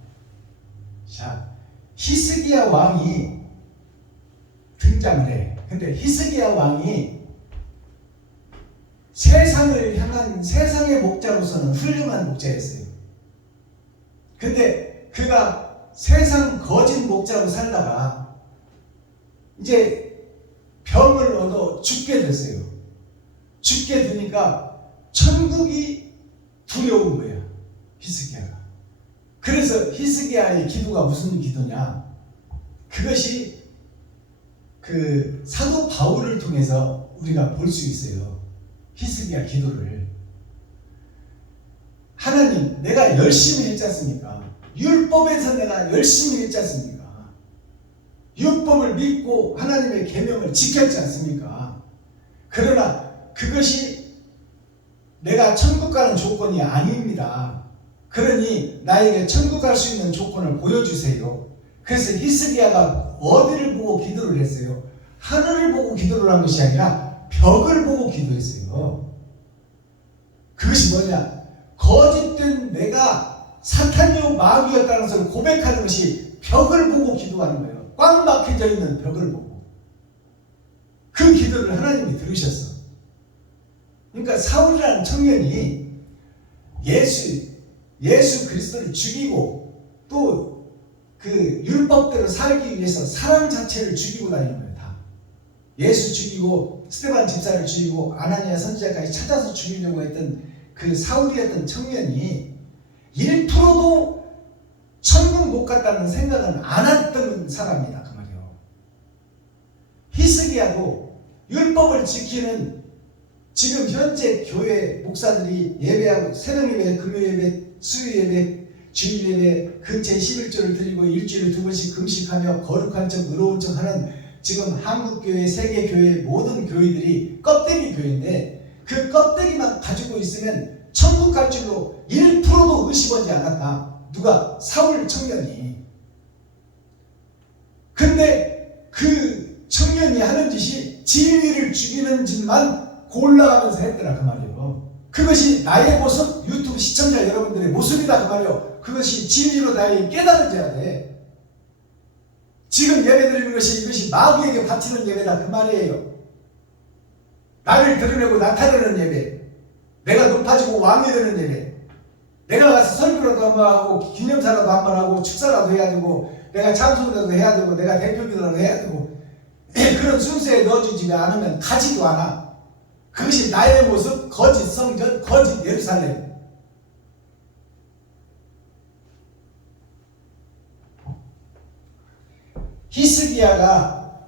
자, 히스기야 왕이 등장을 해. 근데 히스기야 왕이 세상을 향한 세상의 목자로서는 훌륭한 목자였어요. 근데 그가 세상 거짓 목자로 살다가 이제 병을 얻어 죽게 됐어요. 죽게 되니까 천국이 두려운 거야, 히스기야가. 그래서 히스기야의 기도가 무슨 기도냐? 그것이 그 사도 바울을 통해서 우리가 볼 수 있어요. 히스기야 기도를. 하나님, 내가 열심히 했지 않습니까? 율법에서 내가 열심히 했지 않습니까? 율법을 믿고 하나님의 계명을 지켰지 않습니까? 그러나 그것이 내가 천국 가는 조건이 아닙니다. 그러니 나에게 천국 갈 수 있는 조건을 보여주세요. 그래서 히스기야가 어디를 보고 기도를 했어요? 하늘을 보고 기도를 한 것이 아니라 벽을 보고 기도했어요. 그것이 뭐냐? 거짓된 내가 사탄이요 마귀였다는 것을 고백하는 것이 벽을 보고 기도하는 거예요. 꽉 막혀져 있는 벽을 보고. 그 기도를 하나님이 들으셨어. 그러니까 사울이라는 청년이 예수 그리스도를 죽이고 또 그 율법대로 살기 위해서 사람 자체를 죽이고 다니는 거예요. 다. 예수 죽이고 스데반 집사를 죽이고 아나니아 선지자까지 찾아서 죽이려고 했던 그 사울이었던 청년이 1%도 천국 못 갔다는 생각은 안 했던 사람이다 그 말이에요. 히스기야도 율법을 지키는 지금 현재 교회 목사들이 예배하고 새벽 예배, 금요 예배, 수요 예배, 주일 예배 근처에 11조를 드리고 일주일에 2번씩 금식하며 거룩한 척 의로운 척 하는 지금 한국교회, 세계교회 모든 교회들이 껍데기 교회인데 그 껍데기만 가지고 있으면 천국 갈 줄로 1%도 의심하지 않았다. 누가? 사울 청년이. 근데 그 청년이 하는 짓이 진리를 죽이는 짓만 골라가면서 했더라 그 말이에요. 그것이 나의 모습, 유튜브 시청자 여러분들의 모습이다 그 말이에요. 그것이 진리로 나에게 깨달아져야 돼. 지금 예배드리는 것이 이것이 마귀에게 바치는 예배다 그 말이에요. 나를 드러내고 나타내는 예배, 내가 높아지고 왕이 되는 예배, 내가 가서 설교라도 한번 하고 기념사라도 한번 하고 축사라도 해야 되고 내가 찬송이라도 해야 되고 내가 대표기도라도 해야 되고 그런 순서에 넣어주지 않으면 가지도 않아. 그것이 나의 모습, 거짓 성전, 거짓 예루살렘. 히스기야가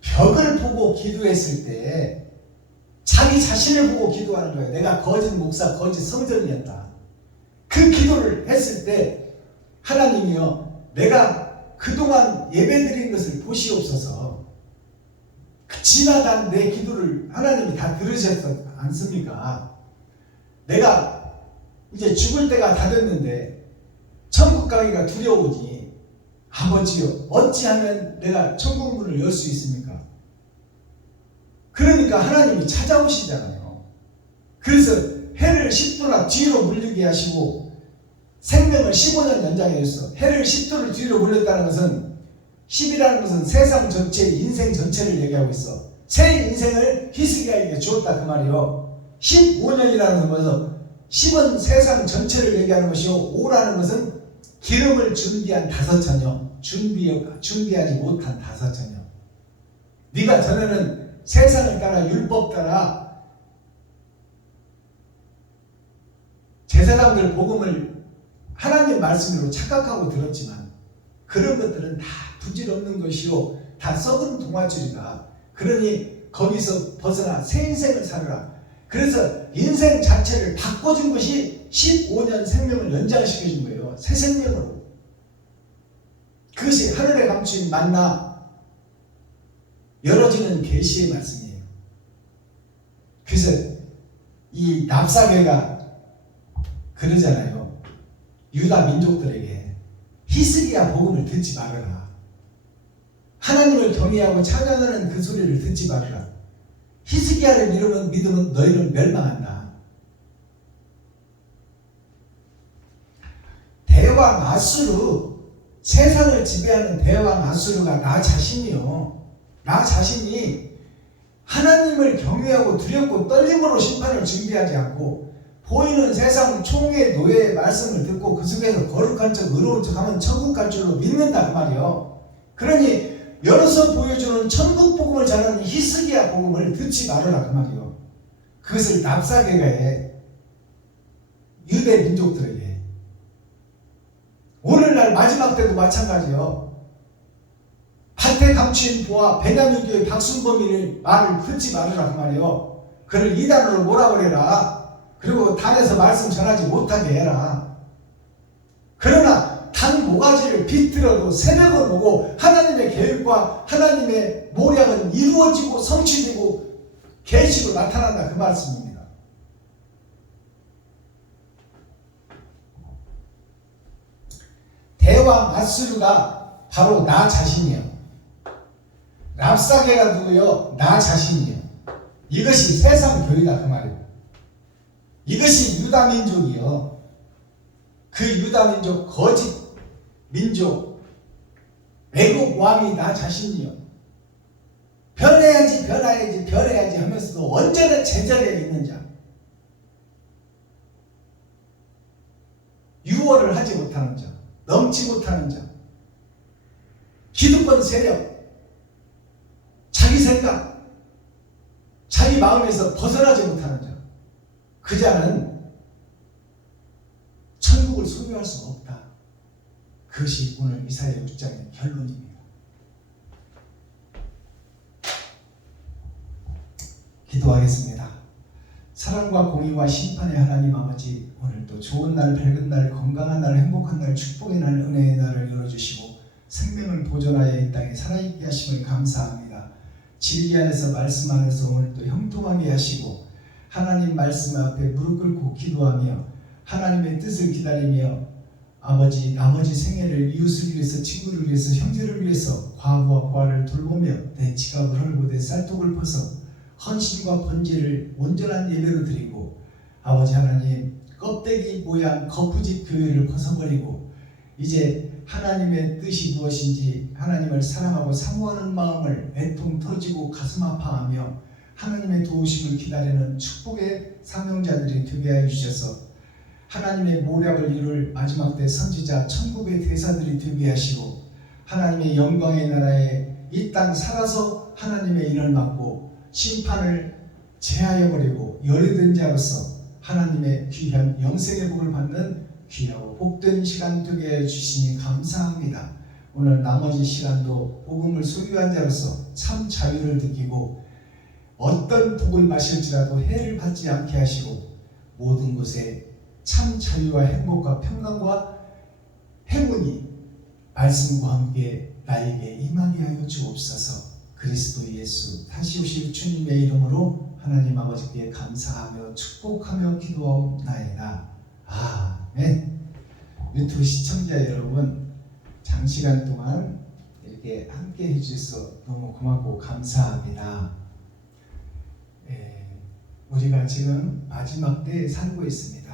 벽을 보고 기도했을 때 자기 자신을 보고 기도하는 거예요. 내가 거짓 목사, 거짓 성전이었다. 그 기도를 했을 때 하나님이여 내가 그동안 예배드린 것을 보시옵소서. 지나간 내 기도를 하나님이 다 들으셨지 않습니까? 내가 이제 죽을 때가 다 됐는데 천국 가기가 두려우니 아버지여 어찌하면 내가 천국 문을 열 수 있습니까? 그러니까 하나님이 찾아오시잖아요. 그래서 해를 10도나 뒤로 물리게 하시고 생명을 15년 연장해 줬어. 해를 10도를 뒤로 물렸다는 것은 10이라는 것은 세상 전체, 인생 전체를 얘기하고 있어. 새 인생을 히스기야에게 주었다 그 말이요. 15년이라는 것은 10은 세상 전체를 얘기하는 것이요, 5라는 것은 기름을 준비한 5처녀, 준비하지 못한 5처녀. 네가 전에는 세상을 따라 율법 따라 제사장들 복음을 하나님 말씀으로 착각하고 들었지만 그런 것들은 다 부질없는 것이요, 다 썩은 동화줄이다. 그러니 거기서 벗어나 새 인생을 살아라. 그래서 인생 자체를 바꿔준 것이 15년 생명을 연장시켜준 거예요. 새 생명으로. 그것이 하늘에 감추인 만나 열어지는 계시의 말씀이에요. 그래서 이 납사계가 그러잖아요. 유다 민족들에게 히스기야 복음을 듣지 말아라. 하나님을 경외하고 찬양하는 그 소리를 듣지 말아라. 히스기야를 믿으면 너희는 멸망한다. 대왕 아수르, 세상을 지배하는 대왕 아수르가 나 자신이요. 나 자신이 하나님을 경외하고 두렵고 떨림으로 심판을 준비하지 않고 보이는 세상 총의 노예의 말씀을 듣고 그 속에서 거룩한 척 의로운 척 하면 천국 갈 줄로 믿는다 그 말이요. 그러니 열어서 보여주는 천국 복음을 전하는 히스기야 복음을 듣지 말아라 그 말이요. 그것을 납사계가 해. 유대 민족들에게. 오늘날 마지막 때도 마찬가지요. 밭에 감추인 보아 베냐민교의 박순범이를 말을 듣지 말아라 그 말이요. 그를 이단으로 몰아버려라. 그리고 단에서 말씀 전하지 못하게 해라. 그러나 단 모가지를 비틀어도 새벽을 보고 하나님의 계획과 하나님의 모략은 이루어지고 성취되고 계시로 나타난다 그 말씀입니다. 대왕 아수르가 바로 나 자신이요. 랍사계가 누구요? 나 자신이요. 이것이 세상 교회다 그 말이에요. 이것이 유다 민족이요. 그 유다 민족 거짓 민족 애국 왕이 나 자신이요. 변해야지 변해야지 변해야지 하면서도 언제나 제자리에 있는 자. 유월을 하지 못하는 자. 넘지 못하는 자. 기득권 세력. 자기 생각. 자기 마음에서 벗어나지 못하는 자. 그 자는 천국을 소유할 수가 없다. 그것이 오늘 이사야 6장의 결론입니다. 기도하겠습니다. 사랑과 공의와 심판의 하나님 아버지, 오늘도 좋은 날, 밝은 날, 건강한 날, 행복한 날, 축복의 날, 은혜의 날을 열어주시고 생명을 보존하여 이 땅에 살아있게 하심을 감사합니다. 진리 안에서 말씀 안에서 오늘도 형통하게 하시고 하나님 말씀 앞에 무릎 꿇고 기도하며 하나님의 뜻을 기다리며 아버지 나머지 생애를 이웃을 위해서, 친구를 위해서, 형제를 위해서 과부와 고아를 돌보며 내 지갑을 헐고 내 쌀독을 벗어 헌신과 번제를 온전한 예배로 드리고 아버지 하나님 껍데기 모양 거푸집 교회를 벗어버리고 이제 하나님의 뜻이 무엇인지 하나님을 사랑하고 사모하는 마음을 애통 터지고 가슴 아파하며 하나님의 도우심을 기다리는 축복의 사명자들이 되게 하여 주셔서 하나님의 모략을 이룰 마지막 때 선지자 천국의 대사들이 되게 하시고 하나님의 영광의 나라에 이 땅 살아서 하나님의 인을 맡고 심판을 제하여 버리고 열의된 자로서 하나님의 귀한 영생의 복을 받는 귀하고 복된 시간 되게 해주시니 감사합니다. 오늘 나머지 시간도 복음을 소유한 자로서 참 자유를 느끼고 어떤 복을 마실지라도 해를 받지 않게 하시고 모든 곳에 참 자유와 행복과 평강과 행운이 말씀과 함께 나에게 임하게 하여 주옵소서. 그리스도 예수 다시 오실 주님의 이름으로 하나님 아버지께 감사하며 축복하며 기도하옵나이다. 아멘. 유튜브 시청자 여러분, 장시간 동안 이렇게 함께 해주셔서 너무 고맙고 감사합니다. 우리가 지금 마지막 때에 살고 있습니다.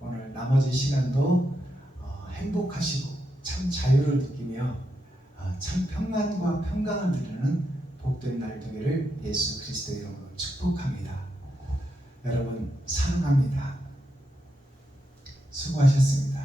오늘 나머지 시간도 행복하시고 참 자유를 느끼며 참 평안과 평강을 누리는 복된 날 되기를 예수 그리스도의 이름으로 축복합니다. 여러분 사랑합니다. 수고하셨습니다.